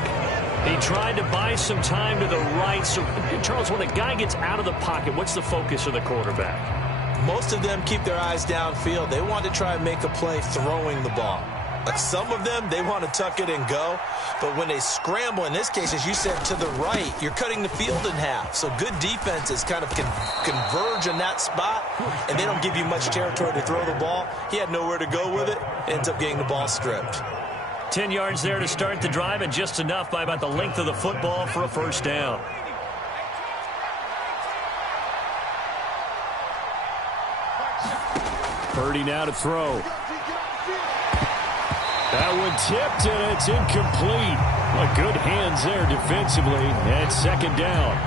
He tried to buy some time to the right. So, Charles, when a guy gets out of the pocket, what's the focus of the quarterback? Most of them keep their eyes downfield. They want to try and make a play throwing the ball. Some of them, they want to tuck it and go. But when they scramble, in this case, as you said, to the right, you're cutting the field in half. So good defenses kind of converge in that spot, and they don't give you much territory to throw the ball. He had nowhere to go with it. Ends up getting the ball stripped. 10 yards there to start the drive, and just enough by about the length of the football for a first down. Purdy now to throw. That one tipped, and it's incomplete. Well, good hands there defensively, and second down.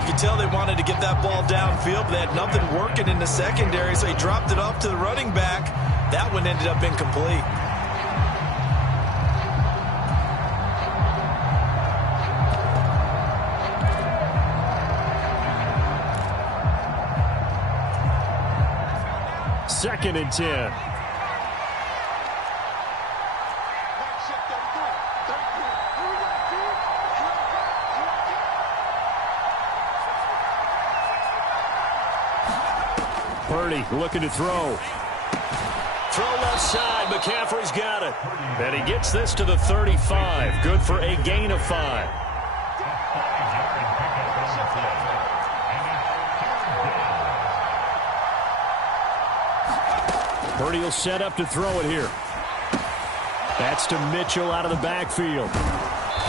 You can tell they wanted to get that ball downfield, but they had nothing working in the secondary, so he dropped it off to the running back. That one ended up incomplete. Second and 10. Purdy looking to throw. Throw left side. McCaffrey's got it. And he gets this to the 35. Good for a gain of 5. Purdy will set up to throw it here. That's to Mitchell out of the backfield.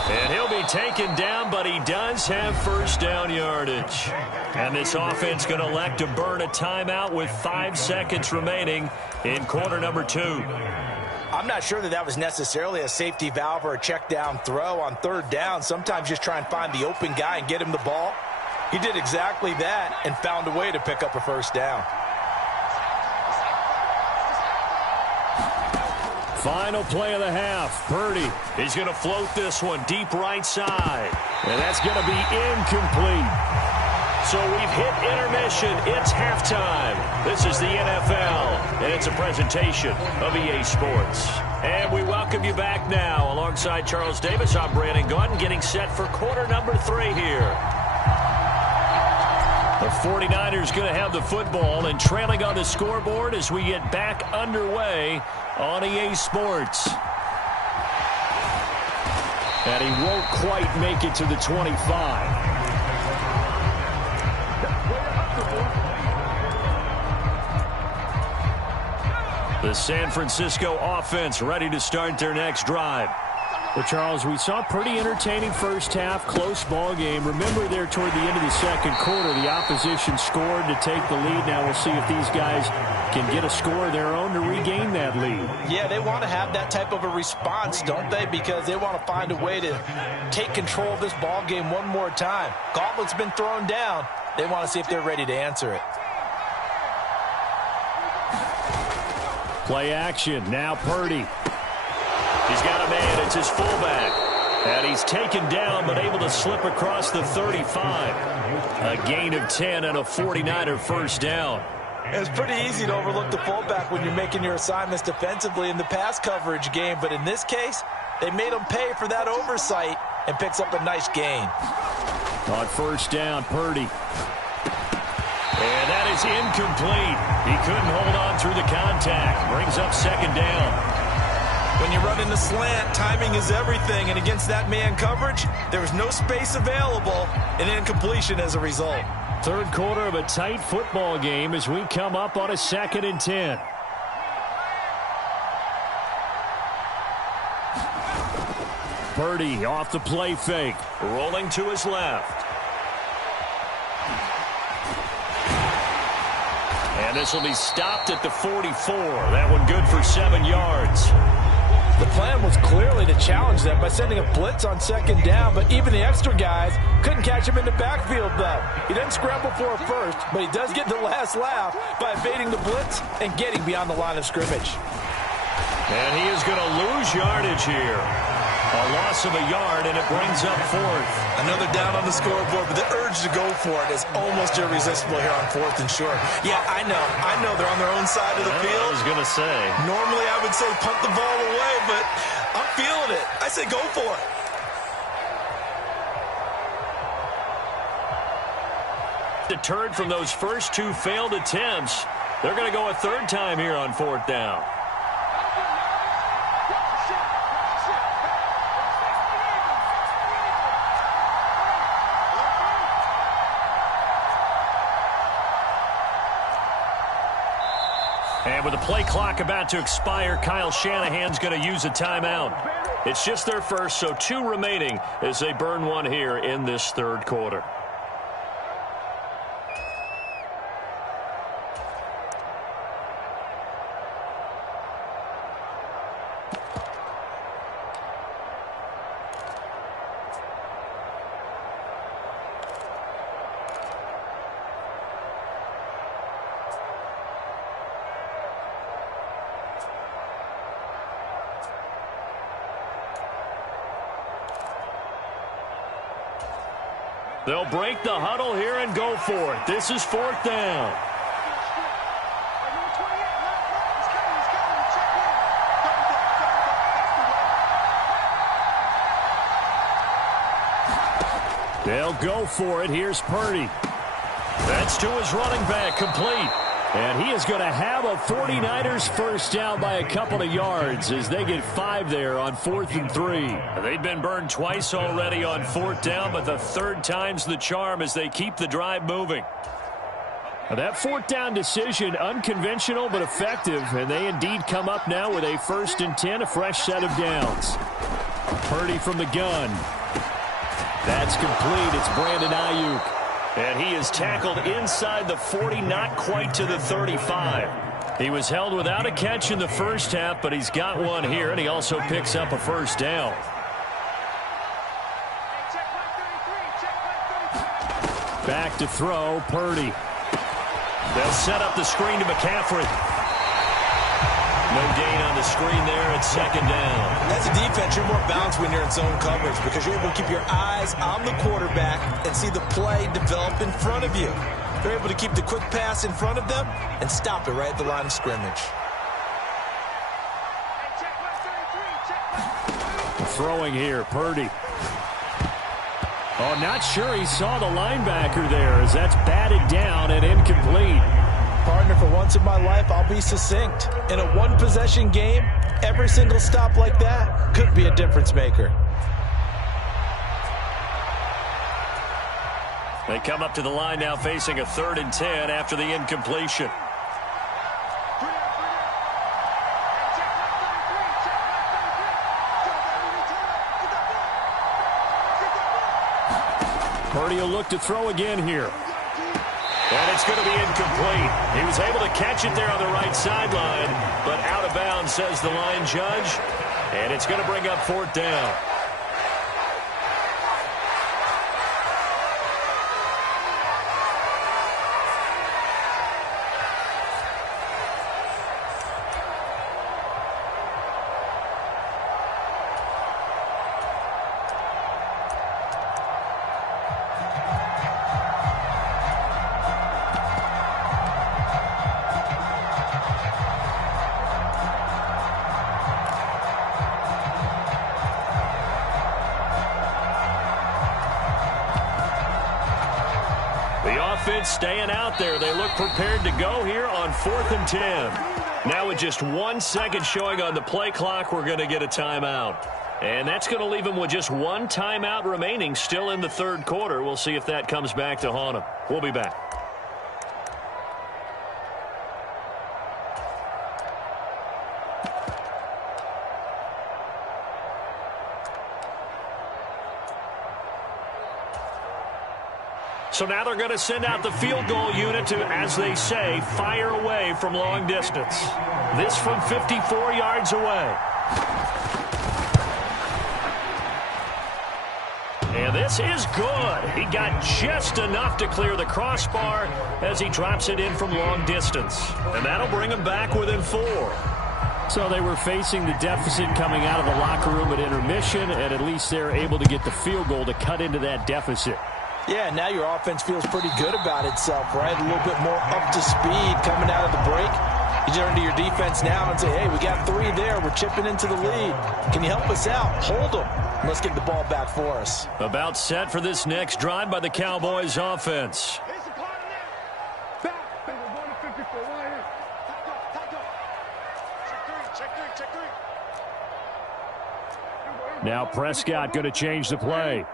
And he'll be taken down, but he does have first down yardage. And this offense going to elect to burn a timeout with 5 seconds remaining in quarter number 2. I'm not sure that was necessarily a safety valve or a check down throw on third down. Sometimes just try and find the open guy and get him the ball. He did exactly that and found a way to pick up a first down. Final play of the half. Purdy. He's going to float this one deep right side. And that's going to be incomplete. So we've hit intermission. It's halftime. This is the NFL, and it's a presentation of EA Sports. And we welcome you back now. Alongside Charles Davis, I'm Brandon Gaudin, getting set for quarter number 3 here. The 49ers going to have the football and trailing on the scoreboard as we get back underway on EA Sports. And he won't quite make it to the 25. The San Francisco offense ready to start their next drive. Well, Charles, we saw a pretty entertaining first half, close ball game. Remember there toward the end of the second quarter, the opposition scored to take the lead. Now we'll see if these guys can get a score of their own to regain that lead. Yeah, they want to have that type of a response, don't they? Because they want to find a way to take control of this ball game one more time. Gauntlet's been thrown down. They want to see if they're ready to answer it. Play action. Now Purdy. He's got a man. It's his fullback. And he's taken down but able to slip across the 35. A gain of 10 and a 49er first down. It's pretty easy to overlook the fullback when you're making your assignments defensively in the pass coverage game. But in this case, they made him pay for that oversight and picks up a nice gain. On first down, Purdy. And that is incomplete. He couldn't hold on through the contact. Brings up second down. When you run in the slant, timing is everything. And against that man coverage, there was no space available, and incompletion as a result. Third quarter of a tight football game as we come up on a 2nd and 10. Purdy off the play fake. Rolling to his left. And this will be stopped at the 44. That one good for 7 yards. The plan was clearly to challenge them by sending a blitz on second down, but even the extra guys couldn't catch him in the backfield, though. He didn't scramble for a first, but he does get the last laugh by evading the blitz and getting beyond the line of scrimmage. And he is going to lose yardage here. A loss of a yard, and it brings up 4th. Another down on the scoreboard, but the urge to go for it is almost irresistible here on 4th and short. Yeah, I know they're on their own side of the field. I was going to say. Normally I would say punt the ball away, but I'm feeling it. I say go for it. Deterred from those first 2 failed attempts, they're going to go a 3rd time here on 4th down. with the play clock about to expire, Kyle Shanahan's going to use a timeout. It's just their first, so 2 remaining as they burn one here in this third quarter. They'll break the huddle here and go for it. This is 4th down. They'll go for it. Here's Purdy. That's to his running back, complete. And he is going to have a 49ers first down by a couple of yards as they get 5 there on 4th and 3. They've been burned twice already on 4th down, but the 3rd time's the charm as they keep the drive moving. Now that 4th down decision, unconventional but effective, and they indeed come up now with a 1st and 10, a fresh set of downs. Purdy from the gun. That's complete. It's Brandon Ayuk. And he is tackled inside the 40, not quite to the 35. He was held without a catch in the first half, but he's got one here, and he also picks up a first down. Back to throw, Purdy. They'll set up the screen to McCaffrey. No gain on the screen there at 2nd down. As a defense, you're more balanced when you're in zone coverage because you're able to keep your eyes on the quarterback and see the play develop in front of you. They're able to keep the quick pass in front of them and stop it right at the line of scrimmage. Throwing here, Purdy. Oh, not sure he saw the linebacker there as that's batted down and incomplete. Partner, for once in my life, I'll be succinct. In a one-possession game, every single stop like that could be a difference maker. They come up to the line now facing a 3rd and 10 after the incompletion. Purdy will look to throw again here. And it's going to be incomplete. He was able to catch it there on the right sideline, but out of bounds, says the line judge. And it's going to bring up 4th down. Staying out there. They look prepared to go here on 4th and 10. Now with just 1 second showing on the play clock, we're going to get a timeout. And that's going to leave them with just 1 timeout remaining still in the 3rd quarter. We'll see if that comes back to haunt them. We'll be back. So now they're going to send out the field goal unit to, as they say, fire away from long distance. This from 54 yards away. And this is good. He got just enough to clear the crossbar as he drops it in from long distance. And that'll bring him back within 4. So they were facing the deficit coming out of the locker room at intermission, and at least they're able to get the field goal to cut into that deficit. Yeah, now your offense feels pretty good about itself, right? A little bit more up to speed coming out of the break. You turn to your defense now and say, hey, we got 3 there. We're chipping into the lead. Can you help us out? Hold them. Let's get the ball back for us. About set for this next drive by the Cowboys offense. Now Prescott going to change the play.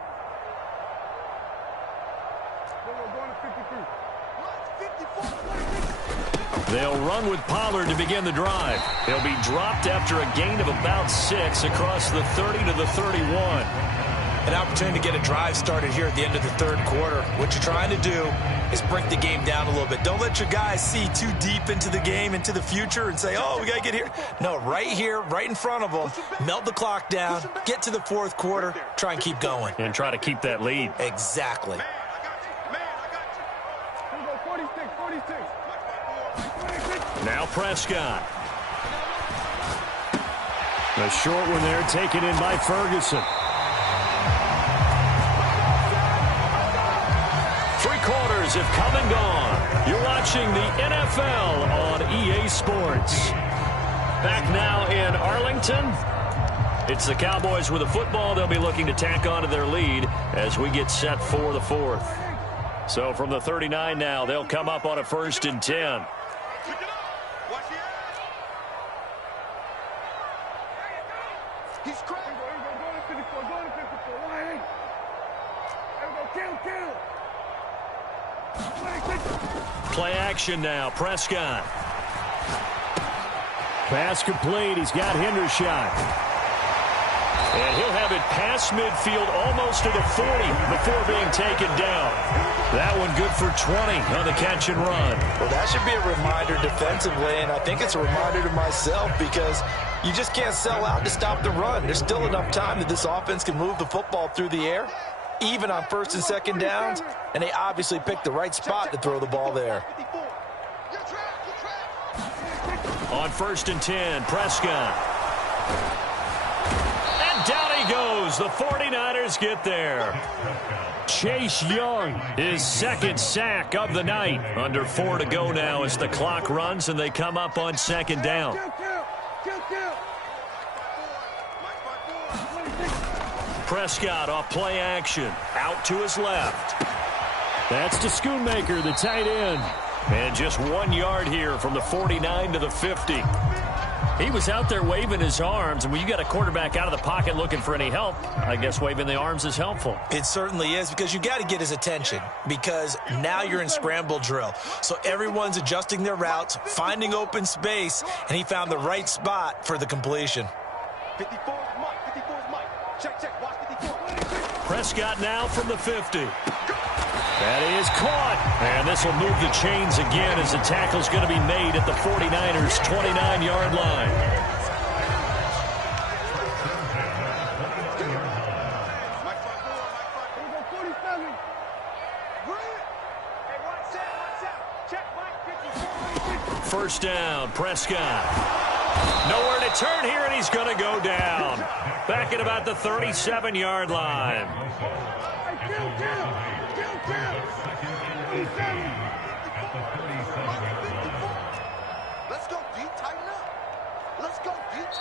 They'll run with Pollard to begin the drive. He'll be dropped after a gain of about 6 across the 30 to the 31. An opportunity to get a drive started here at the end of the third quarter. What you're trying to do is break the game down a little bit. Don't let your guys see too deep into the game, into the future, and say, oh, we got to get here. No, right here, right in front of them, melt the clock down, get to the fourth quarter, try and keep going. And try to keep that lead. Exactly. Now Prescott. The short one there taken in by Ferguson. 3 quarters have come and gone. You're watching the NFL on EA Sports. Back now in Arlington. It's the Cowboys with the football. They'll be looking to tack on to their lead as we get set for the fourth. So from the 39 now, they'll come up on a 1st and 10. He's crazy. Play action now. Prescott. Pass complete. He's got Hendershot. And he'll have it past midfield almost to the 40 before being taken down. That one good for 20 on the catch and run. Well, that should be a reminder defensively, and I think it's a reminder to myself because you just can't sell out to stop the run. There's still enough time that this offense can move the football through the air, even on 1st and 2nd downs, and they obviously picked the right spot to throw the ball there. On 1st and 10, Prescott. And down he goes. The 49ers get there. Chase Young, his 2nd sack of the night. Under 4 to go now as the clock runs and they come up on 2nd down. Prescott off play action. Out to his left. That's to Schoonmaker, the tight end. And just 1 yard here from the 49 to the 50. He was out there waving his arms, and when you got a quarterback out of the pocket looking for any help, I guess waving the arms is helpful. It certainly is, because you got to get his attention, because now you're in scramble drill. So everyone's adjusting their routes, finding open space, and he found the right spot for the completion. 54 is Mike. 54 is Mike. Check. Watch 54. Prescott now from the 50. That is caught. And this will move the chains again as the tackle's going to be made at the 49ers' 29-yard line. First down, Prescott. Nowhere to turn here, and he's going to go down. Back at about the 37-yard line.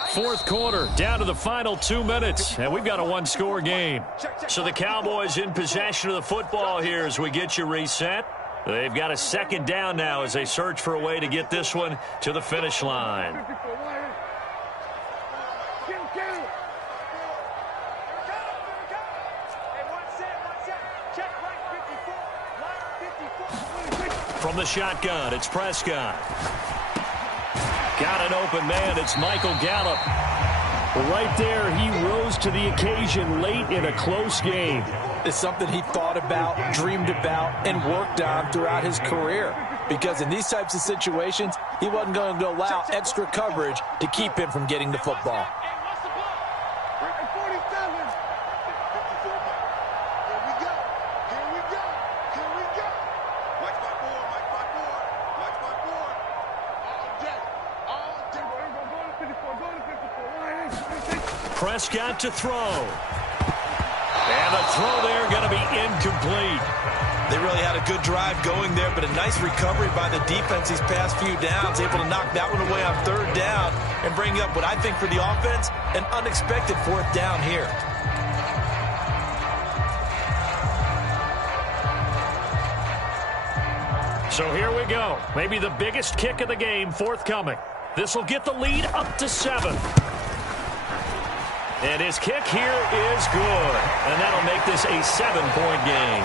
Fourth quarter, down to the final 2 minutes, and we've got a 1-score game. So the Cowboys in possession of the football here as we get you reset. They've got a 2nd down now as they search for a way to get this one to the finish line. From the shotgun, it's Prescott. Got an open man. It's Michael Gallup. Right there, he rose to the occasion late in a close game. It's something he thought about, dreamed about, and worked on throughout his career. Because in these types of situations, he wasn't going to allow extra coverage to keep him from getting the football. Prescott to throw. And the throw there going to be incomplete. They really had a good drive going there, but a nice recovery by the defense these past few downs, able to knock that one away on 3rd down and bring up what I think for the offense, an unexpected 4th down here. So here we go. Maybe the biggest kick of the game forthcoming. This will get the lead up to 7. And his kick here is good. And that'll make this a 7-point game.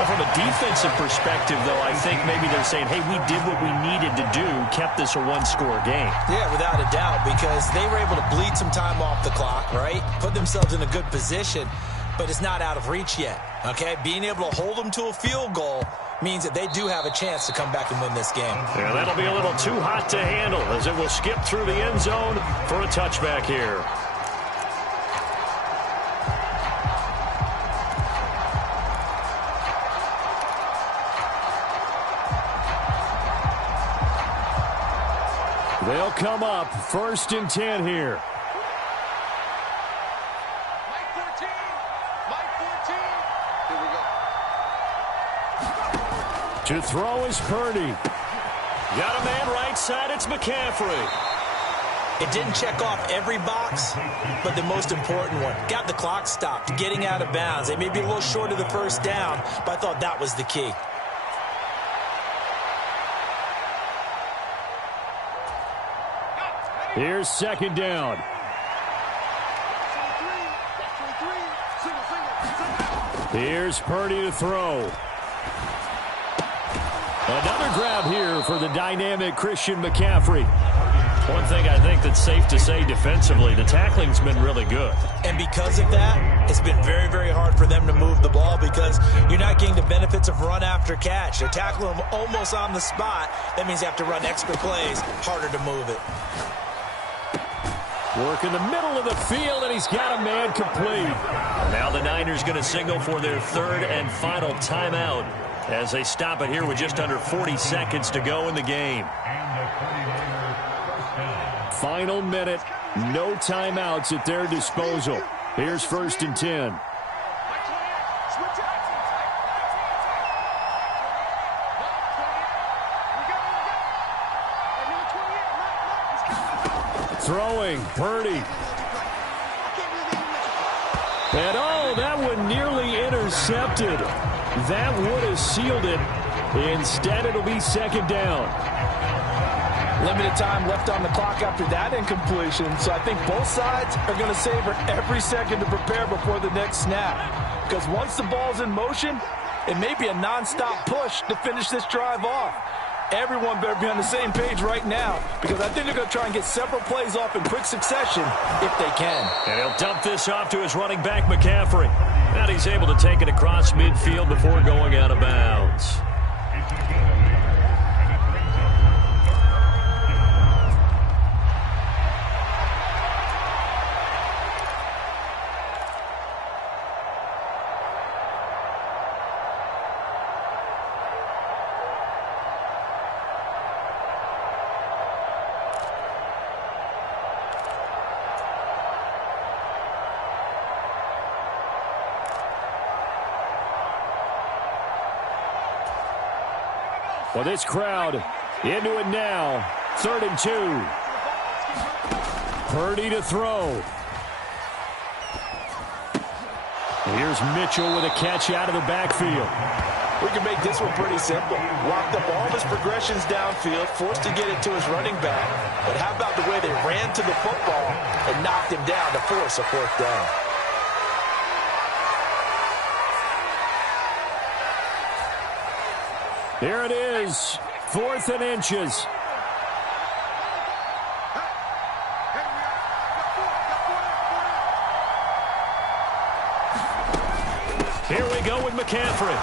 Well, from a defensive perspective, though, I think maybe they're saying, hey, we did what we needed to do, kept this a one-score game. Yeah, without a doubt, because they were able to bleed some time off the clock, right? Put themselves in a good position, but it's not out of reach yet, okay? Being able to hold them to a field goal means that they do have a chance to come back and win this game. Yeah, that'll be a little too hot to handle as it will skip through the end zone for a touchback here. They'll come up 1st and 10 here. Mike 14. Mike 14. Here we go. To throw is Purdy. Got a man right side. It's McCaffrey. It didn't check off every box, but the most important one. Got the clock stopped, getting out of bounds. They may be a little short of the first down, but I thought that was the key. Here's 2nd down. Here's Purdy to throw. Another grab here for the dynamic Christian McCaffrey. One thing I think that's safe to say defensively, the tackling's been really good. And because of that, it's been very, very hard for them to move the ball because you're not getting the benefits of run after catch. They're tackling them almost on the spot. That means you have to run extra plays, harder to move it. Work in the middle of the field, and he's got a man complete. Now the Niners going to signal for their 3rd and final timeout as they stop it here with just under 40 seconds to go in the game. Final minute, no timeouts at their disposal. Here's 1st and 10. Throwing, Purdy. And oh, that one nearly intercepted. That would have sealed it. Instead, it'll be 2nd down. Limited time left on the clock after that incompletion, so I think both sides are going to savor every second to prepare before the next snap. Because once the ball's in motion, it may be a nonstop push to finish this drive off. Everyone better be on the same page right now because I think they're going to try and get several plays off in quick succession if they can. And he'll dump this off to his running back, McCaffrey. And he's able to take it across midfield before going out of bounds. Well, this crowd into it now. 3rd and 2. Purdy to throw. Here's Mitchell with a catch out of the backfield. We can make this one pretty simple. Locked up all of his progressions downfield, forced to get it to his running back. But how about the way they ran to the football and knocked him down to force a 4th down? Here it is, 4th and inches. Here we go with McCaffrey.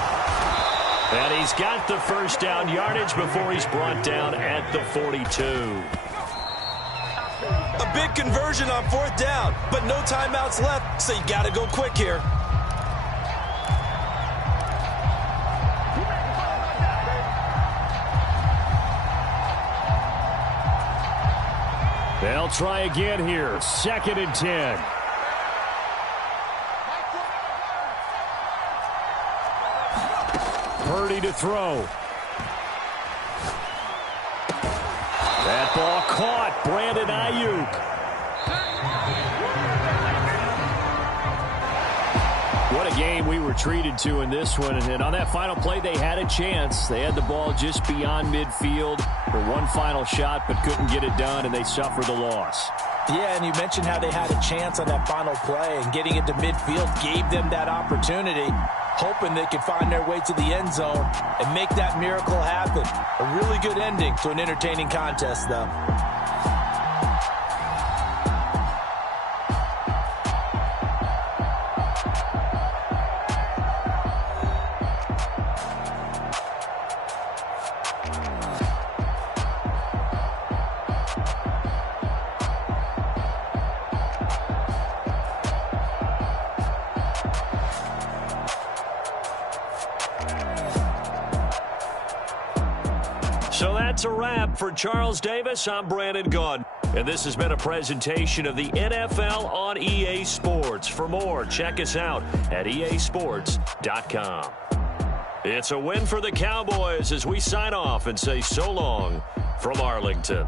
And he's got the 1st down yardage before he's brought down at the 42. A big conversion on 4th down, but no timeouts left, so you got to go quick here. They'll try again here. 2nd and 10. Purdy to throw. That ball caught. Brandon Ayuk. What a game we were treated to in this one. And on that final play, they had a chance. They had the ball just beyond midfield for one final shot, but couldn't get it done, and they suffered the loss. Yeah, and you mentioned how they had a chance on that final play, and getting it to midfield gave them that opportunity. hoping they can find their way to the end zone and make that miracle happen. A really good ending to an entertaining contest, though. So that's a wrap for Charles Davis. I'm Brandon Gaudin. And this has been a presentation of the NFL on EA Sports. For more, check us out at easports.com. It's a win for the Cowboys as we sign off and say so long from Arlington.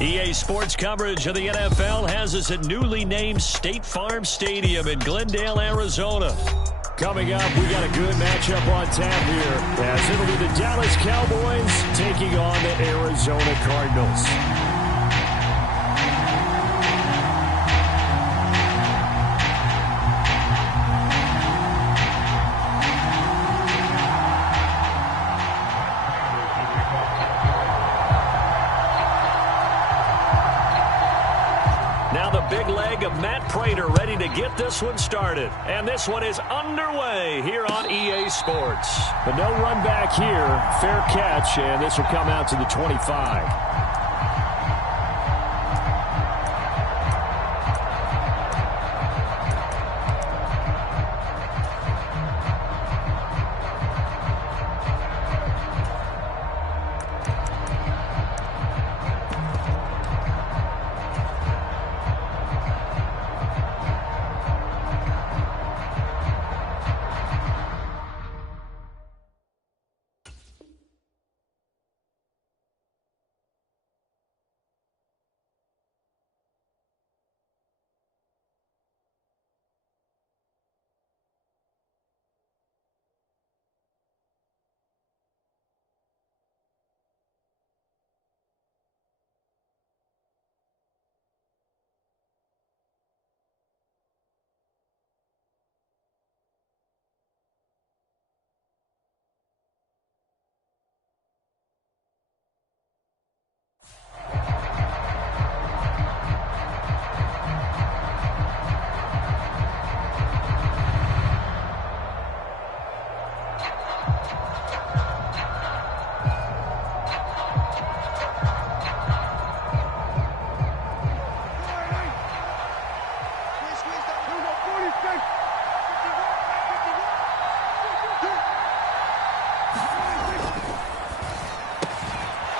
EA Sports coverage of the NFL has us at newly named State Farm Stadium in Glendale, Arizona. Coming up, we got a good matchup on tap here, as it'll be the Dallas Cowboys taking on the Arizona Cardinals. Now the big leg of Matt Prater ready to get this one started. And this one is underway here on EA Sports. But no run back here. Fair catch, and this will come out to the 25.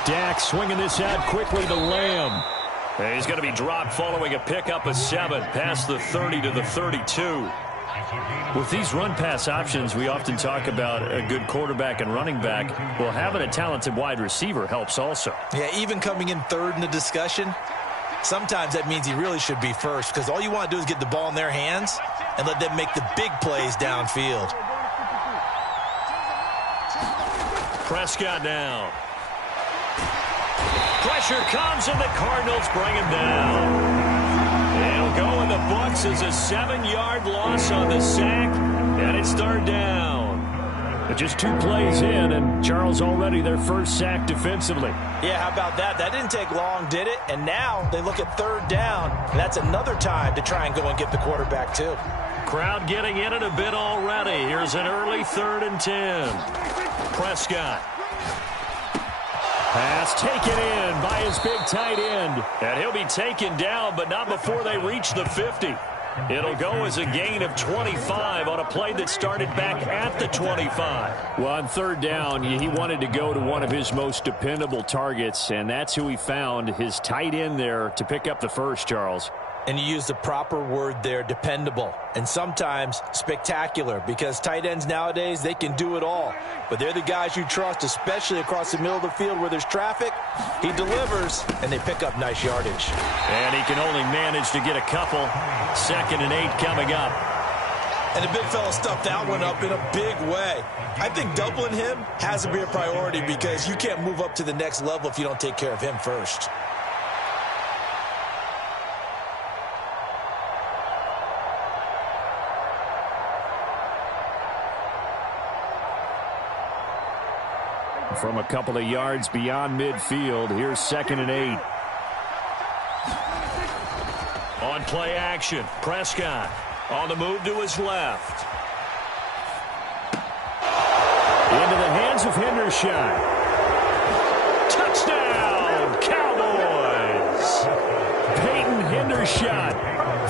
Dak swinging this out quickly to Lamb. And he's going to be dropped following a pickup of 7 past the 30 to the 32. With these run-pass options, we often talk about a good quarterback and running back. Well, having a talented wide receiver helps also. Yeah, even coming in third in the discussion, Sometimes that means he really should be first because all you want to do is get the ball in their hands and let them make the big plays downfield. Prescott now. Pressure comes and the Cardinals bring him down. It'll go in the books as a 7-yard loss on the sack, and it's third down. But just 2 plays in, and Charles already their first sack defensively. Yeah, how about that? That didn't take long, did it? And now they look at third down. And that's another time to try and go and get the quarterback, too. Crowd getting in it a bit already. Here's an early 3rd and 10. Prescott. Pass taken in by his big tight end. And he'll be taken down, but not before they reach the 50. It'll go as a gain of 25 on a play that started back at the 25. Well, on third down, he wanted to go to one of his most dependable targets, and that's who he found, his tight end there, to pick up the first, Charles. And you use the proper word there, dependable, and sometimes spectacular, because tight ends nowadays, they can do it all. But they're the guys you trust, especially across the middle of the field where there's traffic. He delivers, and they pick up nice yardage. And he can only manage to get a couple. 2nd and 8 coming up. And the big fella stuffed that one up in a big way. I think doubling him has to be a priority because you can't move up to the next level if you don't take care of him first. From a couple of yards beyond midfield, here's 2nd and 8. On play action, Prescott on the move to his left. Into the hands of Hendershot. Touchdown, Cowboys! Peyton Hendershot,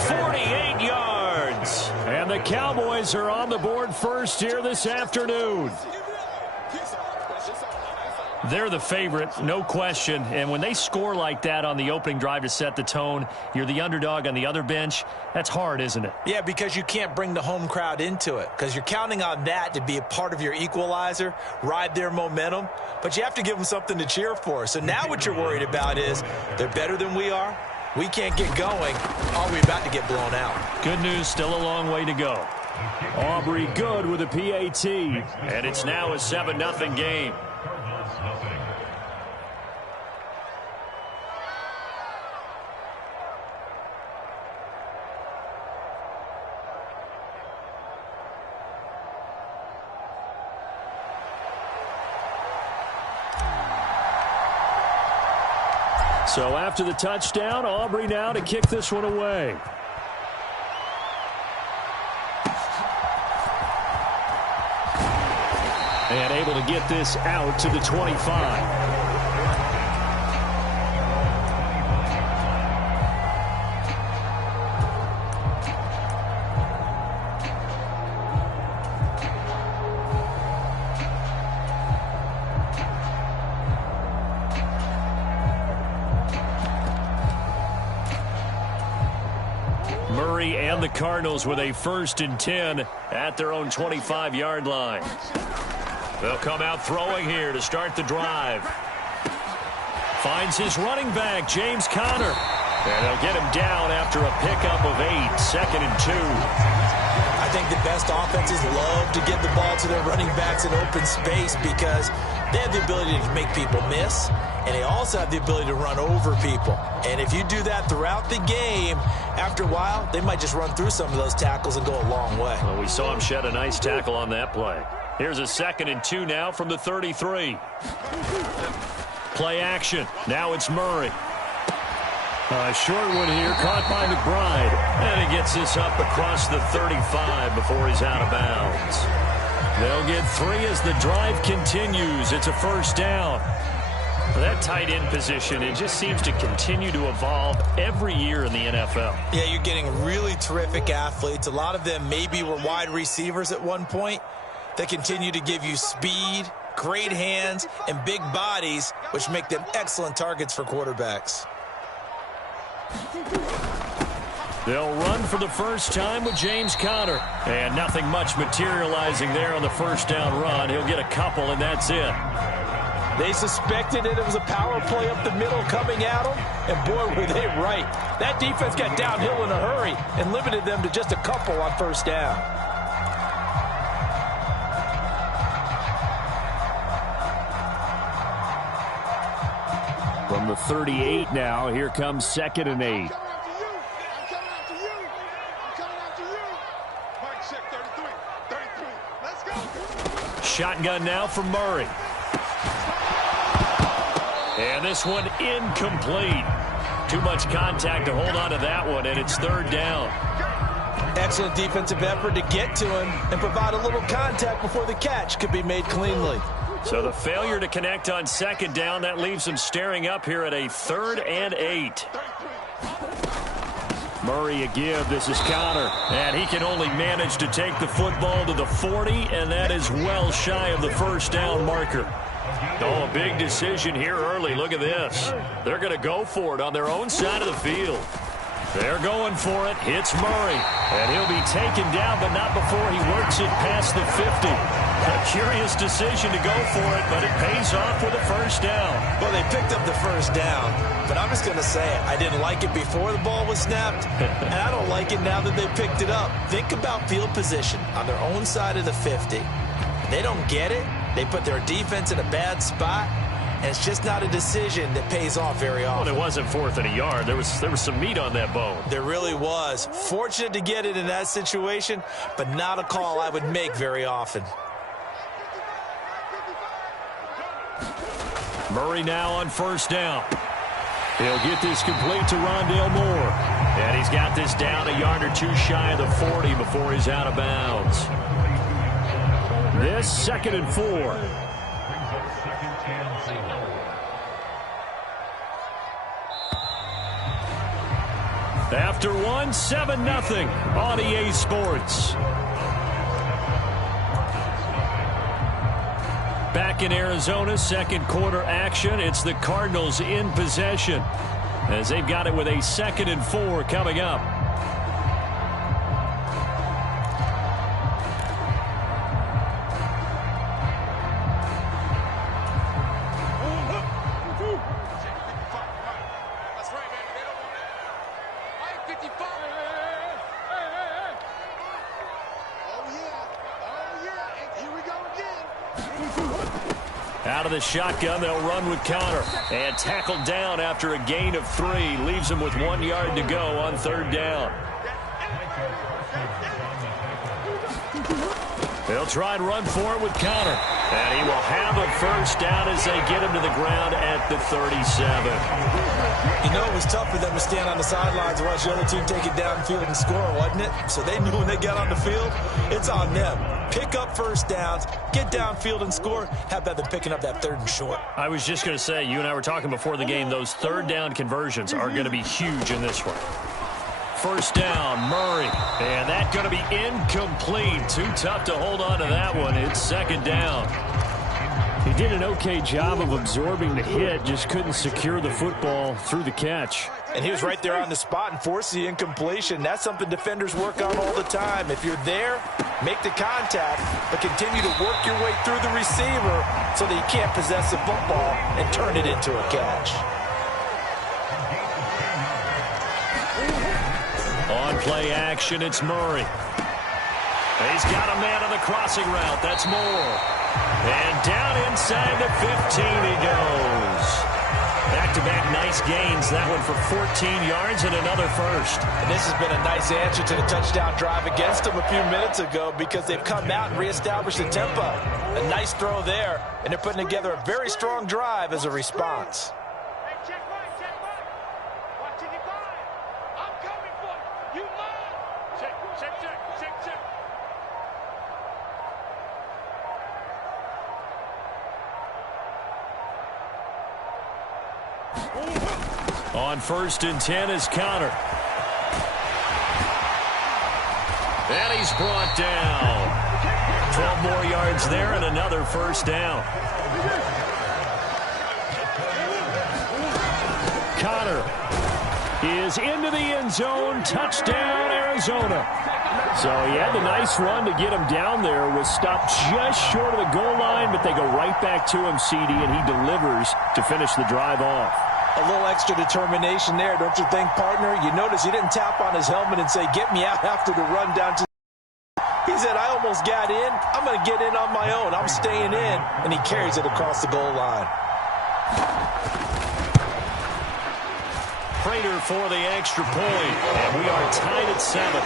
48 yards. and the Cowboys are on the board first here this afternoon. They're the favorite, no question. And when they score like that on the opening drive to set the tone, you're the underdog on the other bench. That's hard, isn't it? Yeah, because you can't bring the home crowd into it because you're counting on that to be a part of your equalizer, ride their momentum. But you have to give them something to cheer for. So now what you're worried about is they're better than we are. We can't get going. Are we about to get blown out? Good news, still a long way to go. Aubrey good with a PAT. And it's now a 7-0 game. So after the touchdown, Aubrey now to kick this one away. And able to get this out to the 25. Murray and the Cardinals with a 1st and 10 at their own 25-yard line. They'll come out throwing here to start the drive. Finds his running back, James Conner. And they'll get him down after a pickup of 8, 2nd and 2. I think the best offenses love to get the ball to their running backs in open space because they have the ability to make people miss, and they also have the ability to run over people. And if you do that throughout the game, after a while, they might just run through some of those tackles and go a long way. Well, we saw him shed a nice tackle on that play. Here's a 2nd and 2 now from the 33. Play action. Now it's Murray. A short one here, caught by McBride. And he gets this up across the 35 before he's out of bounds. They'll get 3 as the drive continues. It's a 1st down. That tight end position, it just seems to continue to evolve every year in the NFL. Yeah, you're getting really terrific athletes. A lot of them maybe were wide receivers at one point. They continue to give you speed, great hands, and big bodies, which make them excellent targets for quarterbacks. They'll run for the first time with James Conner. And nothing much materializing there on the 1st down run. He'll get a couple, and that's it. They suspected it was a power play up the middle coming at them, and boy, were they right. That defense got downhill in a hurry and limited them to just a couple on first down. From the 38 now, here comes 2nd and 8. Shotgun now from Murray. And this one incomplete. Too much contact to hold on to that one, and it's 3rd down. Excellent defensive effort to get to him and provide a little contact before the catch could be made cleanly. So the failure to connect on 2nd down, that leaves him staring up here at a 3rd and 8. Murray a give. This is Connor. And he can only manage to take the football to the 40, and that is well shy of the first down marker. Oh, a big decision here early. Look at this. They're going to go for it on their own side of the field. They're going for it. Hits Murray. And he'll be taken down, but not before he works it past the 50. A curious decision to go for it, but it pays off with a first down. Well, they picked up the first down, but I'm just going to say it. I didn't like it before the ball was snapped, and I don't like it now that they picked it up. Think about field position on their own side of the 50. They don't get it. They put their defense in a bad spot, and it's just not a decision that pays off very often. Well, it wasn't 4th and a yard. There was some meat on that bone. There really was. Fortunate to get it in that situation, but not a call I would make very often. Murray now on first down. He'll get this complete to Rondale Moore. And he's got this down a yard or two shy of the 40 before he's out of bounds. This 2nd and 4. After one, 7-0 on EA Sports. Back in Arizona, 2nd quarter action. It's the Cardinals in possession as they've got it with a 2nd and 4 coming up. Out of the shotgun, they'll run with Connor. And tackled down after a gain of 3. Leaves him with 1 yard to go on 3rd down. They'll try and run for it with Connor. And he will have a first down as they get him to the ground at the 37. You know, it was tough for them to stand on the sidelines and watch the other team take it downfield and score, wasn't it? So they knew when they got on the field, it's on them. Pick up first downs, get downfield and score. How about them picking up that 3rd and short? I was just going to say, you and I were talking before the game, those 3rd down conversions are going to be huge in this one. First down, Murray. And that's going to be incomplete. Too tough to hold on to that one. It's 2nd down. He did an okay job of absorbing the hit, just couldn't secure the football through the catch. And he was right there on the spot and forced the incompletion. That's something defenders work on all the time. If you're there, make the contact, but continue to work your way through the receiver so that you can't possess the football and turn it into a catch. On play action, it's Murray. He's got a man on the crossing route. That's Moore. And down inside the 15 he goes. Back-to-back nice gains. That one for 14 yards and another first. And this has been a nice answer to the touchdown drive against them a few minutes ago because they've come out and reestablished the tempo. A nice throw there, and they're putting together a very strong drive as a response. On 1st and 10 is Connor. And he's brought down. 12 more yards there and another first down. Connor is into the end zone. Touchdown, Arizona. So he had the nice run to get him down there, was stopped just short of the goal line, but they go right back to him, CD, and he delivers to finish the drive off. A little extra determination there, don't you think, partner? You notice he didn't tap on his helmet and say, get me out after the run down to... He said, I almost got in. I'm going to get in on my own. I'm staying in. And he carries it across the goal line. Prater for the extra point. And we are tied at 7.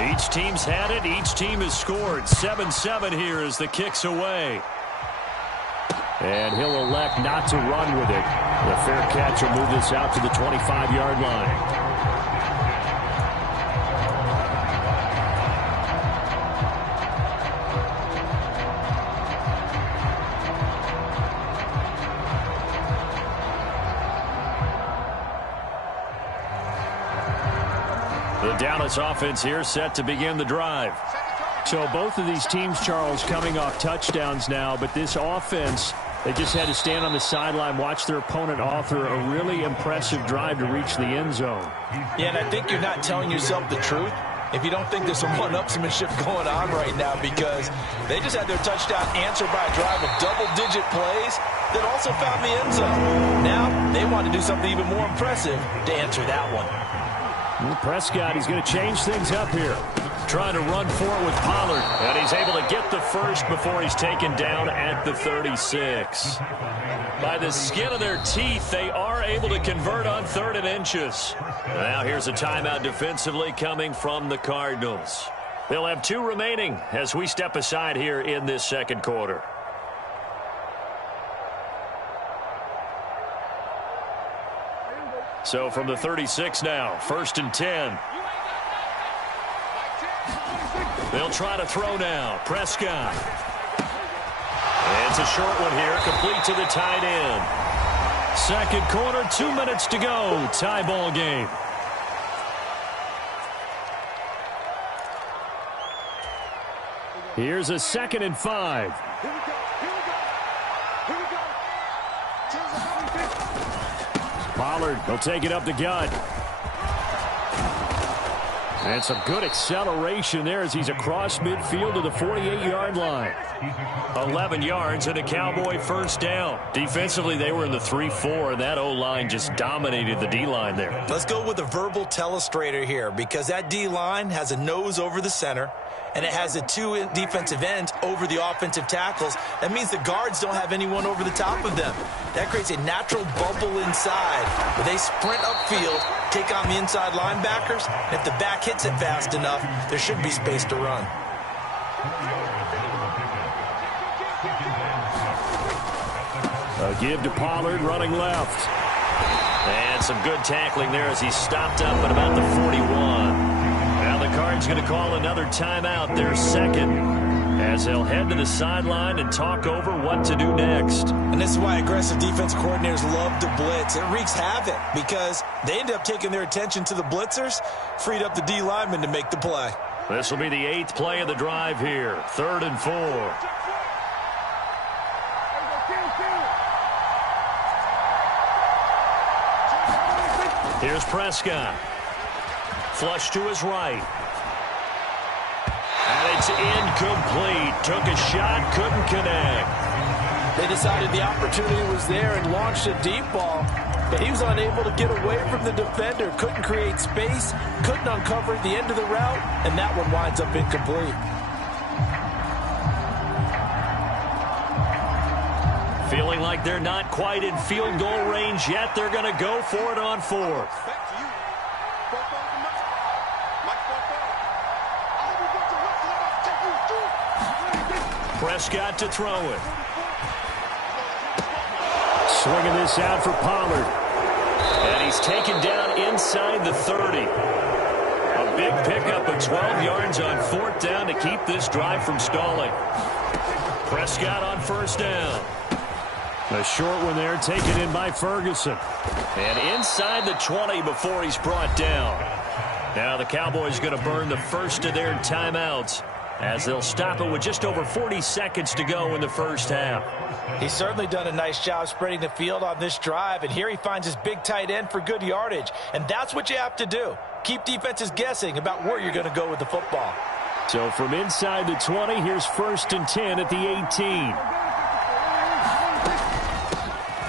Each team's had it. Each team has scored. 7-7 here as the kick's away. And he'll elect not to run with it. The fair catch will move this out to the 25-yard line. The Dallas offense here set to begin the drive. So both of these teams, Charles, coming off touchdowns now, but this offense, they just had to stand on the sideline, watch their opponent author a really impressive drive to reach the end zone. Yeah, and I think you're not telling yourself the truth if you don't think there's some one-upsmanship going on right now, because they just had their touchdown answered by a drive of double-digit plays that also found the end zone. Now they want to do something even more impressive to answer that one. Prescott, he's going to change things up here. Trying to run for it with Pollard. And he's able to get the first before he's taken down at the 36. By the skin of their teeth, they are able to convert on 3rd and inches. Now here's a timeout defensively coming from the Cardinals. They'll have 2 remaining as we step aside here in this second quarter. So from the 36 now, 1st and 10. They'll try to throw now. Prescott. It's a short one here, complete to the tight end. Second quarter, 2 minutes to go. Tie ball game. Here's a 2nd and 5. Pollard, he'll take it up the gut. And some good acceleration there as he's across midfield to the 48-yard line. 11 yards and a Cowboy first down. Defensively, they were in the 3-4, and that O-line just dominated the D-line there. Let's go with a verbal telestrator here, because that D-line has a nose over the center, and it has the 2 defensive ends over the offensive tackles. That means the guards don't have anyone over the top of them. That creates a natural bubble inside where they sprint upfield, take on the inside linebackers, and if the back hits it fast enough, there should be space to run. A give to Pollard running left. And some good tackling there as he stopped up at about the 41. Now the Cards going to call another timeout, their 2nd, as they'll head to the sideline and talk over what to do next. And this is why aggressive defense coordinators love to blitz. It wreaks havoc because they end up taking their attention to the blitzers, freed up the D linemen to make the play. This will be the 8th play of the drive here, 3rd and 4. Here's Prescott. Flush to his right. And it's incomplete. Took a shot, couldn't connect. They decided the opportunity was there and launched a deep ball, but he was unable to get away from the defender. Couldn't create space, couldn't uncover the end of the route, and that one winds up incomplete. Feeling like they're not quite in field goal range yet. They're going to go for it on 4th. Prescott to throw it. Swinging this out for Pollard. And he's taken down inside the 30. A big pickup of 12 yards on 4th down to keep this drive from stalling. Prescott on 1st down. A short one there, taken in by Ferguson. And inside the 20 before he's brought down. Now the Cowboys going to burn the first of their timeouts as they'll stop it with just over 40 seconds to go in the first half. He's certainly done a nice job spreading the field on this drive, and here he finds his big tight end for good yardage. And that's what you have to do. Keep defenses guessing about where you're going to go with the football. So from inside the 20, here's 1st and 10 at the 18.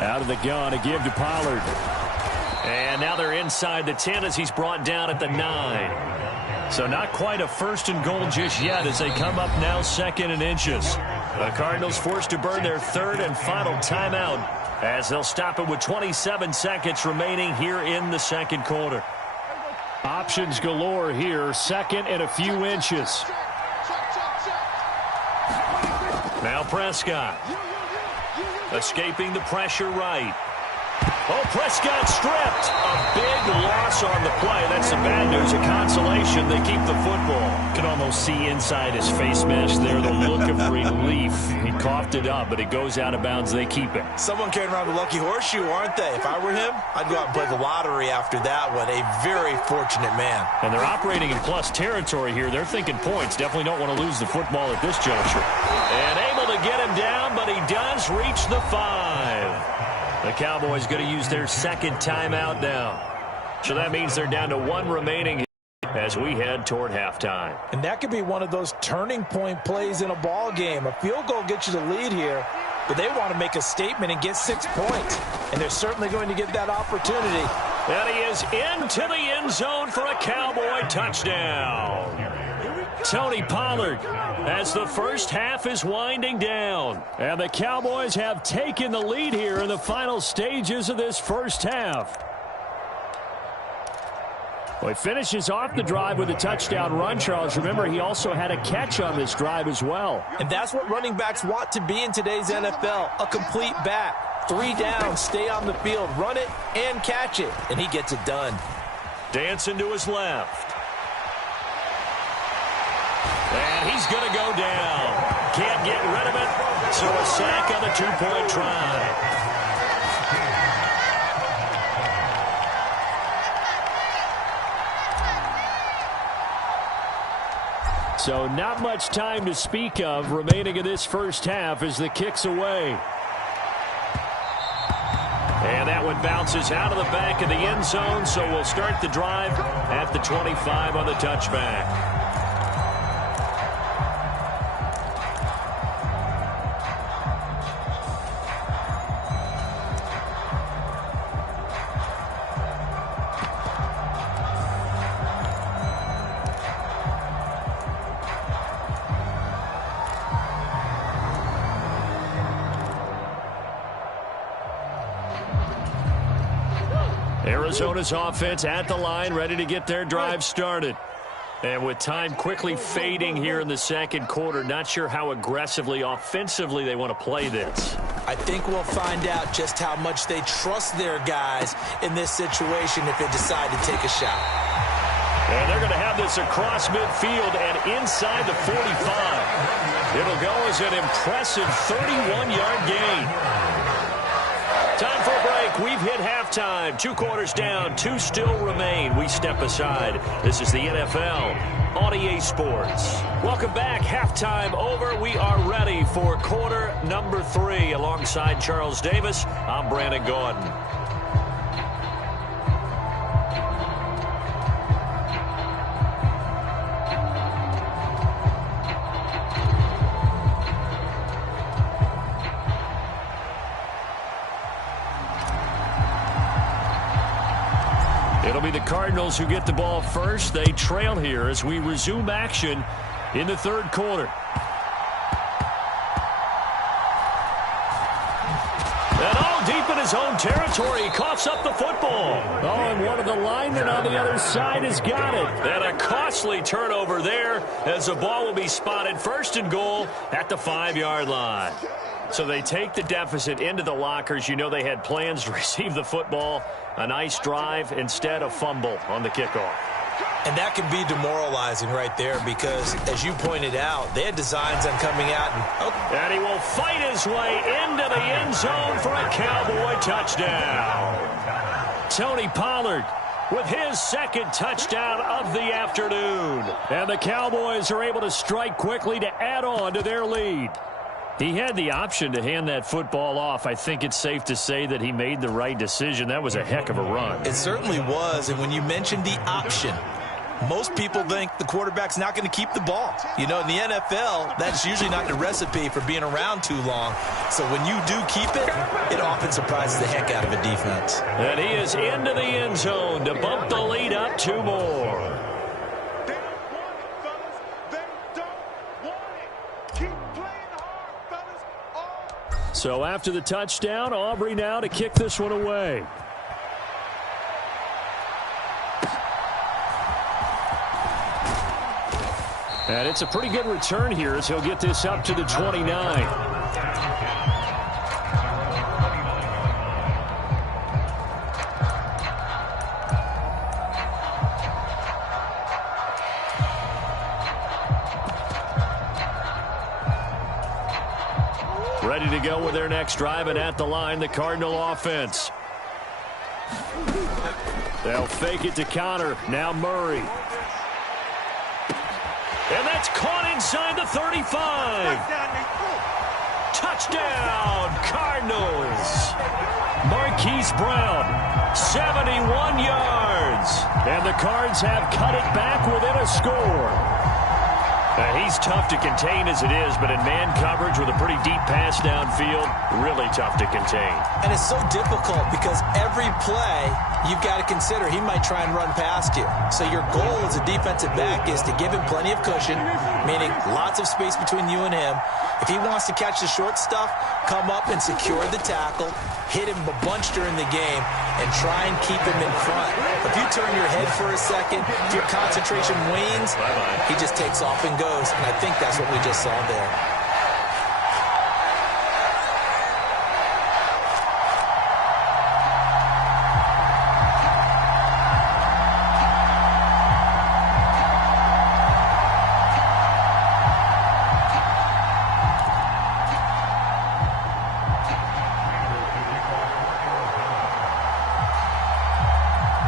Out of the gun, a give to Pollard. And now they're inside the 10 as he's brought down at the 9. So not quite a 1st and goal just yet as they come up now 2nd and inches. The Cardinals forced to burn their 3rd and final timeout as they'll stop it with 27 seconds remaining here in the 2nd quarter. Options galore here, 2nd and a few inches. Now Prescott. Escaping the pressure right. Oh, Prescott stripped. A big loss on the play. That's the bad news. A consolation. They keep the football. Can almost see inside his face mask there the look of relief. He coughed it up, but it goes out of bounds. They keep it. Someone carrying around the lucky horseshoe, aren't they? If I were him, I'd go out and play the lottery after that one. A very fortunate man. And they're operating in plus territory here. They're thinking points. Definitely don't want to lose the football at this juncture. And able to get him down, but he does reach the 5. The Cowboys going to use their 2nd timeout now. So that means they're down to 1 remaining as we head toward halftime. And that could be one of those turning point plays in a ball game. A field goal gets you the lead here, but they want to make a statement and get 6 points. And they're certainly going to get that opportunity. And he is into the end zone for a Cowboy touchdown. Tony Pollard as the first half is winding down. And the Cowboys have taken the lead here in the final stages of this first half. Well, he finishes off the drive with a touchdown run, Charles. Remember, he also had a catch on this drive as well. And that's what running backs want to be in today's NFL, a complete back. 3 down, stay on the field, run it, and catch it. And he gets it done. Dancing to his left. And he's going to go down. Can't get rid of it. So a sack on the 2-point try. So not much time to speak of remaining in this first half as the kick's away. And that one bounces out of the back of the end zone. So we'll start the drive at the 25 on the touchback. Arizona's offense at the line, ready to get their drive started. And with time quickly fading here in the 2nd quarter, not sure how aggressively, offensively they want to play this. I think we'll find out just how much they trust their guys in this situation if they decide to take a shot. And they're going to have this across midfield and inside the 45. It'll go as an impressive 31-yard gain. Time for a break. We've hit halftime. 2 quarters down. 2 still remain. We step aside. This is the NFL on EA Sports. Welcome back. Halftime over. We are ready for quarter number 3. Alongside Charles Davis, I'm Brandon Gordon. It'll be the Cardinals who get the ball first. They trail here as we resume action in the 3rd quarter. And all deep in his own territory, he coughs up the football. Oh, and one of the linemen on the other side has got it. And a costly turnover there as the ball will be spotted 1st and goal at the 5-yard line. So they take the deficit into the lockers. You know they had plans to receive the football. A nice drive, instead a fumble on the kickoff. And that can be demoralizing right there because, as you pointed out, they had designs on coming out. And he will fight his way into the end zone for a Cowboy touchdown. Tony Pollard with his second touchdown of the afternoon. And the Cowboys are able to strike quickly to add on to their lead. He had the option to hand that football off. I think it's safe to say that he made the right decision. That was a heck of a run. It certainly was. And when you mentioned the option, most people think the quarterback's not going to keep the ball. You know, in the NFL, that's usually not the recipe for being around too long. So when you do keep it, it often surprises the heck out of a defense. And he is into the end zone to bump the lead up 2 more. They don't want it, fellas. They don't want it. Keep playing hard, fellas. So after the touchdown, Aubrey now to kick this one away. And it's a pretty good return here as he'll get this up to the 29. Ready to go with their next drive, and at the line, the Cardinal offense. They'll fake it to Connor. Now Murray. And that's caught inside the 35. Touchdown, Cardinals. Marquise Brown, 71 yards. And the Cards have cut it back within a score. He's tough to contain as it is, but in man coverage with a pretty deep pass downfield, really tough to contain. And it's so difficult because every play you've got to consider he might try and run past you. So your goal as a defensive back is to give him plenty of cushion, meaning lots of space between you and him. If he wants to catch the short stuff, come up and secure the tackle, hit him a bunch during the game, and try and keep him in front. If you turn your head for a second, if your concentration wanes, he just takes off and goes. And I think that's what we just saw there.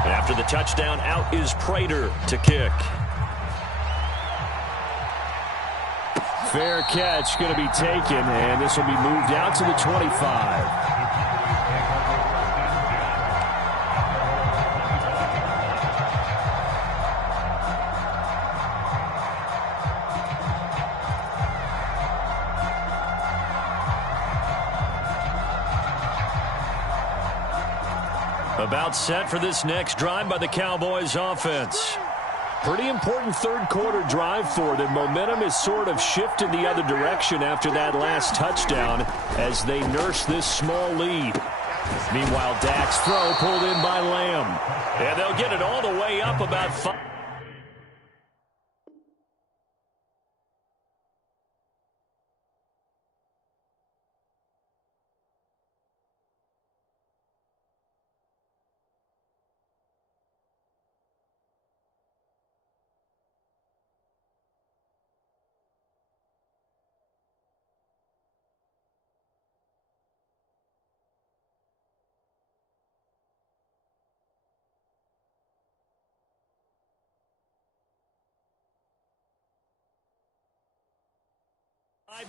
After the touchdown, out is Prater to kick. Fair catch going to be taken, and this will be moved out to the 25. About set for this next drive by the Cowboys offense. Pretty important third quarter drive for them. Momentum is sort of shifted the other direction after that last touchdown as they nurse this small lead. Meanwhile, Dak's throw pulled in by Lamb. And they'll get it all the way up about 5.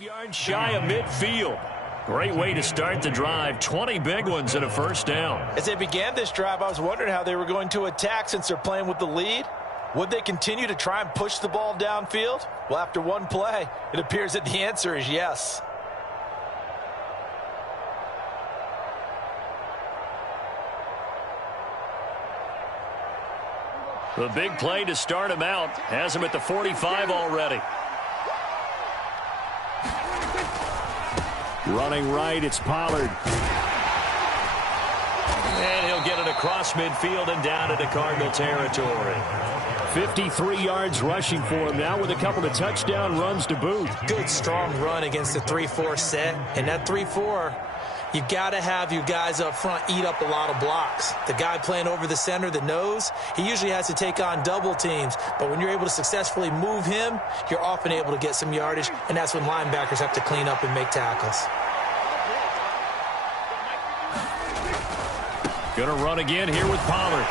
Yards shy of midfield. Great way to start the drive. 20 big ones and a first down. As they began this drive, I was wondering how they were going to attack since they're playing with the lead. Would they continue to try and push the ball downfield? Well, after one play, it appears that the answer is yes. The big play to start him out has him at the 45 already. Running right, it's Pollard. And he'll get it across midfield and down into Cardinal territory. 53 yards rushing for him now with a couple of touchdown runs to boot. Good, strong run against the 3-4 set. And that 3-4, You got to have your guys up front eat up a lot of blocks. The guy playing over the center, the nose, he usually has to take on double teams. But when you're able to successfully move him, you're often able to get some yardage, and that's when linebackers have to clean up and make tackles. Going to run again here with Pollard.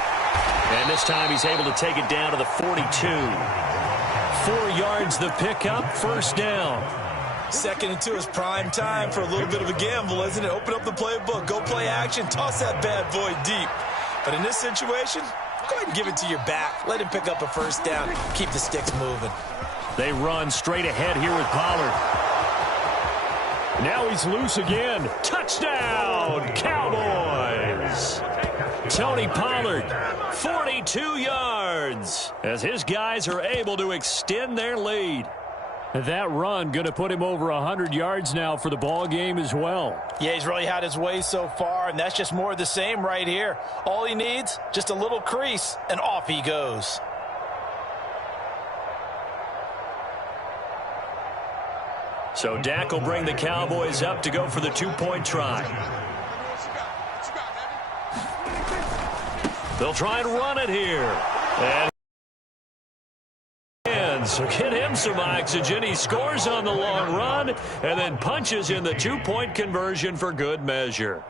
And this time he's able to take it down to the 42. 4 yards the pickup, first down. 2nd and 2 is prime time for a little bit of a gamble, isn't it? Open up the playbook, go play action, toss that bad boy deep. But in this situation, go ahead and give it to your back. Let him pick up a first down. Keep the sticks moving. They run straight ahead here with Pollard. Now he's loose again. Touchdown, Cowboys! Tony Pollard, 42 yards, as his guys are able to extend their lead. That run going to put him over 100 yards now for the ball game as well. Yeah, he's really had his way so far, and that's just more of the same right here. All he needs, just a little crease, and off he goes. So Dak will bring the Cowboys up to go for the 2-point try. They'll try and run it here. And so get him some oxygen. He scores on the long run and then punches in the 2-point conversion for good measure.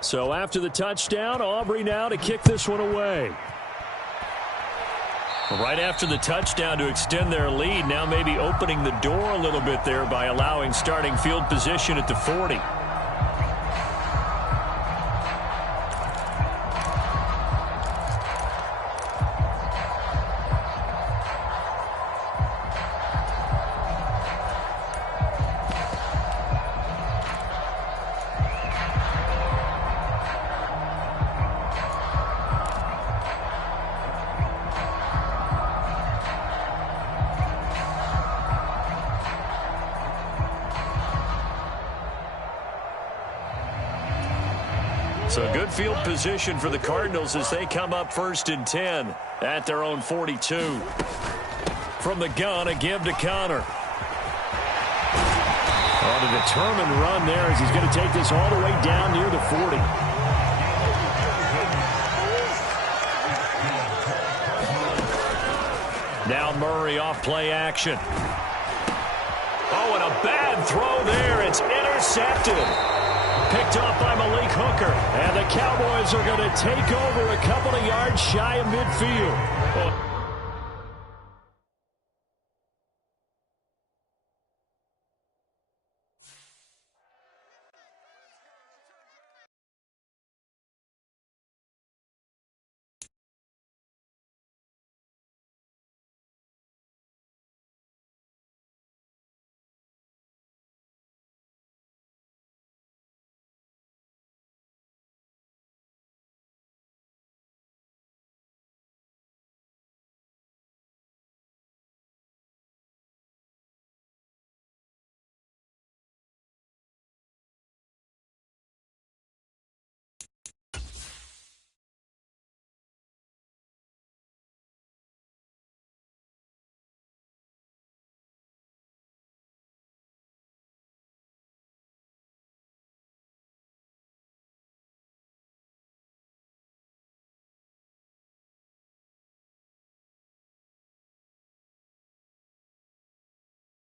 So after the touchdown, Aubrey now to kick this one away. Right after the touchdown to extend their lead, now maybe opening the door a little bit there by allowing starting field position at the 40. So good field position for the Cardinals as they come up 1st and 10 at their own 42. From the gun, a give to Connor. On a determined run there as he's going to take this all the way down near the 40. Now Murray off play action. Oh, and a bad throw there. It's intercepted. Picked off by Malik Hooker. And the Cowboys are going to take over a couple of yards shy of midfield.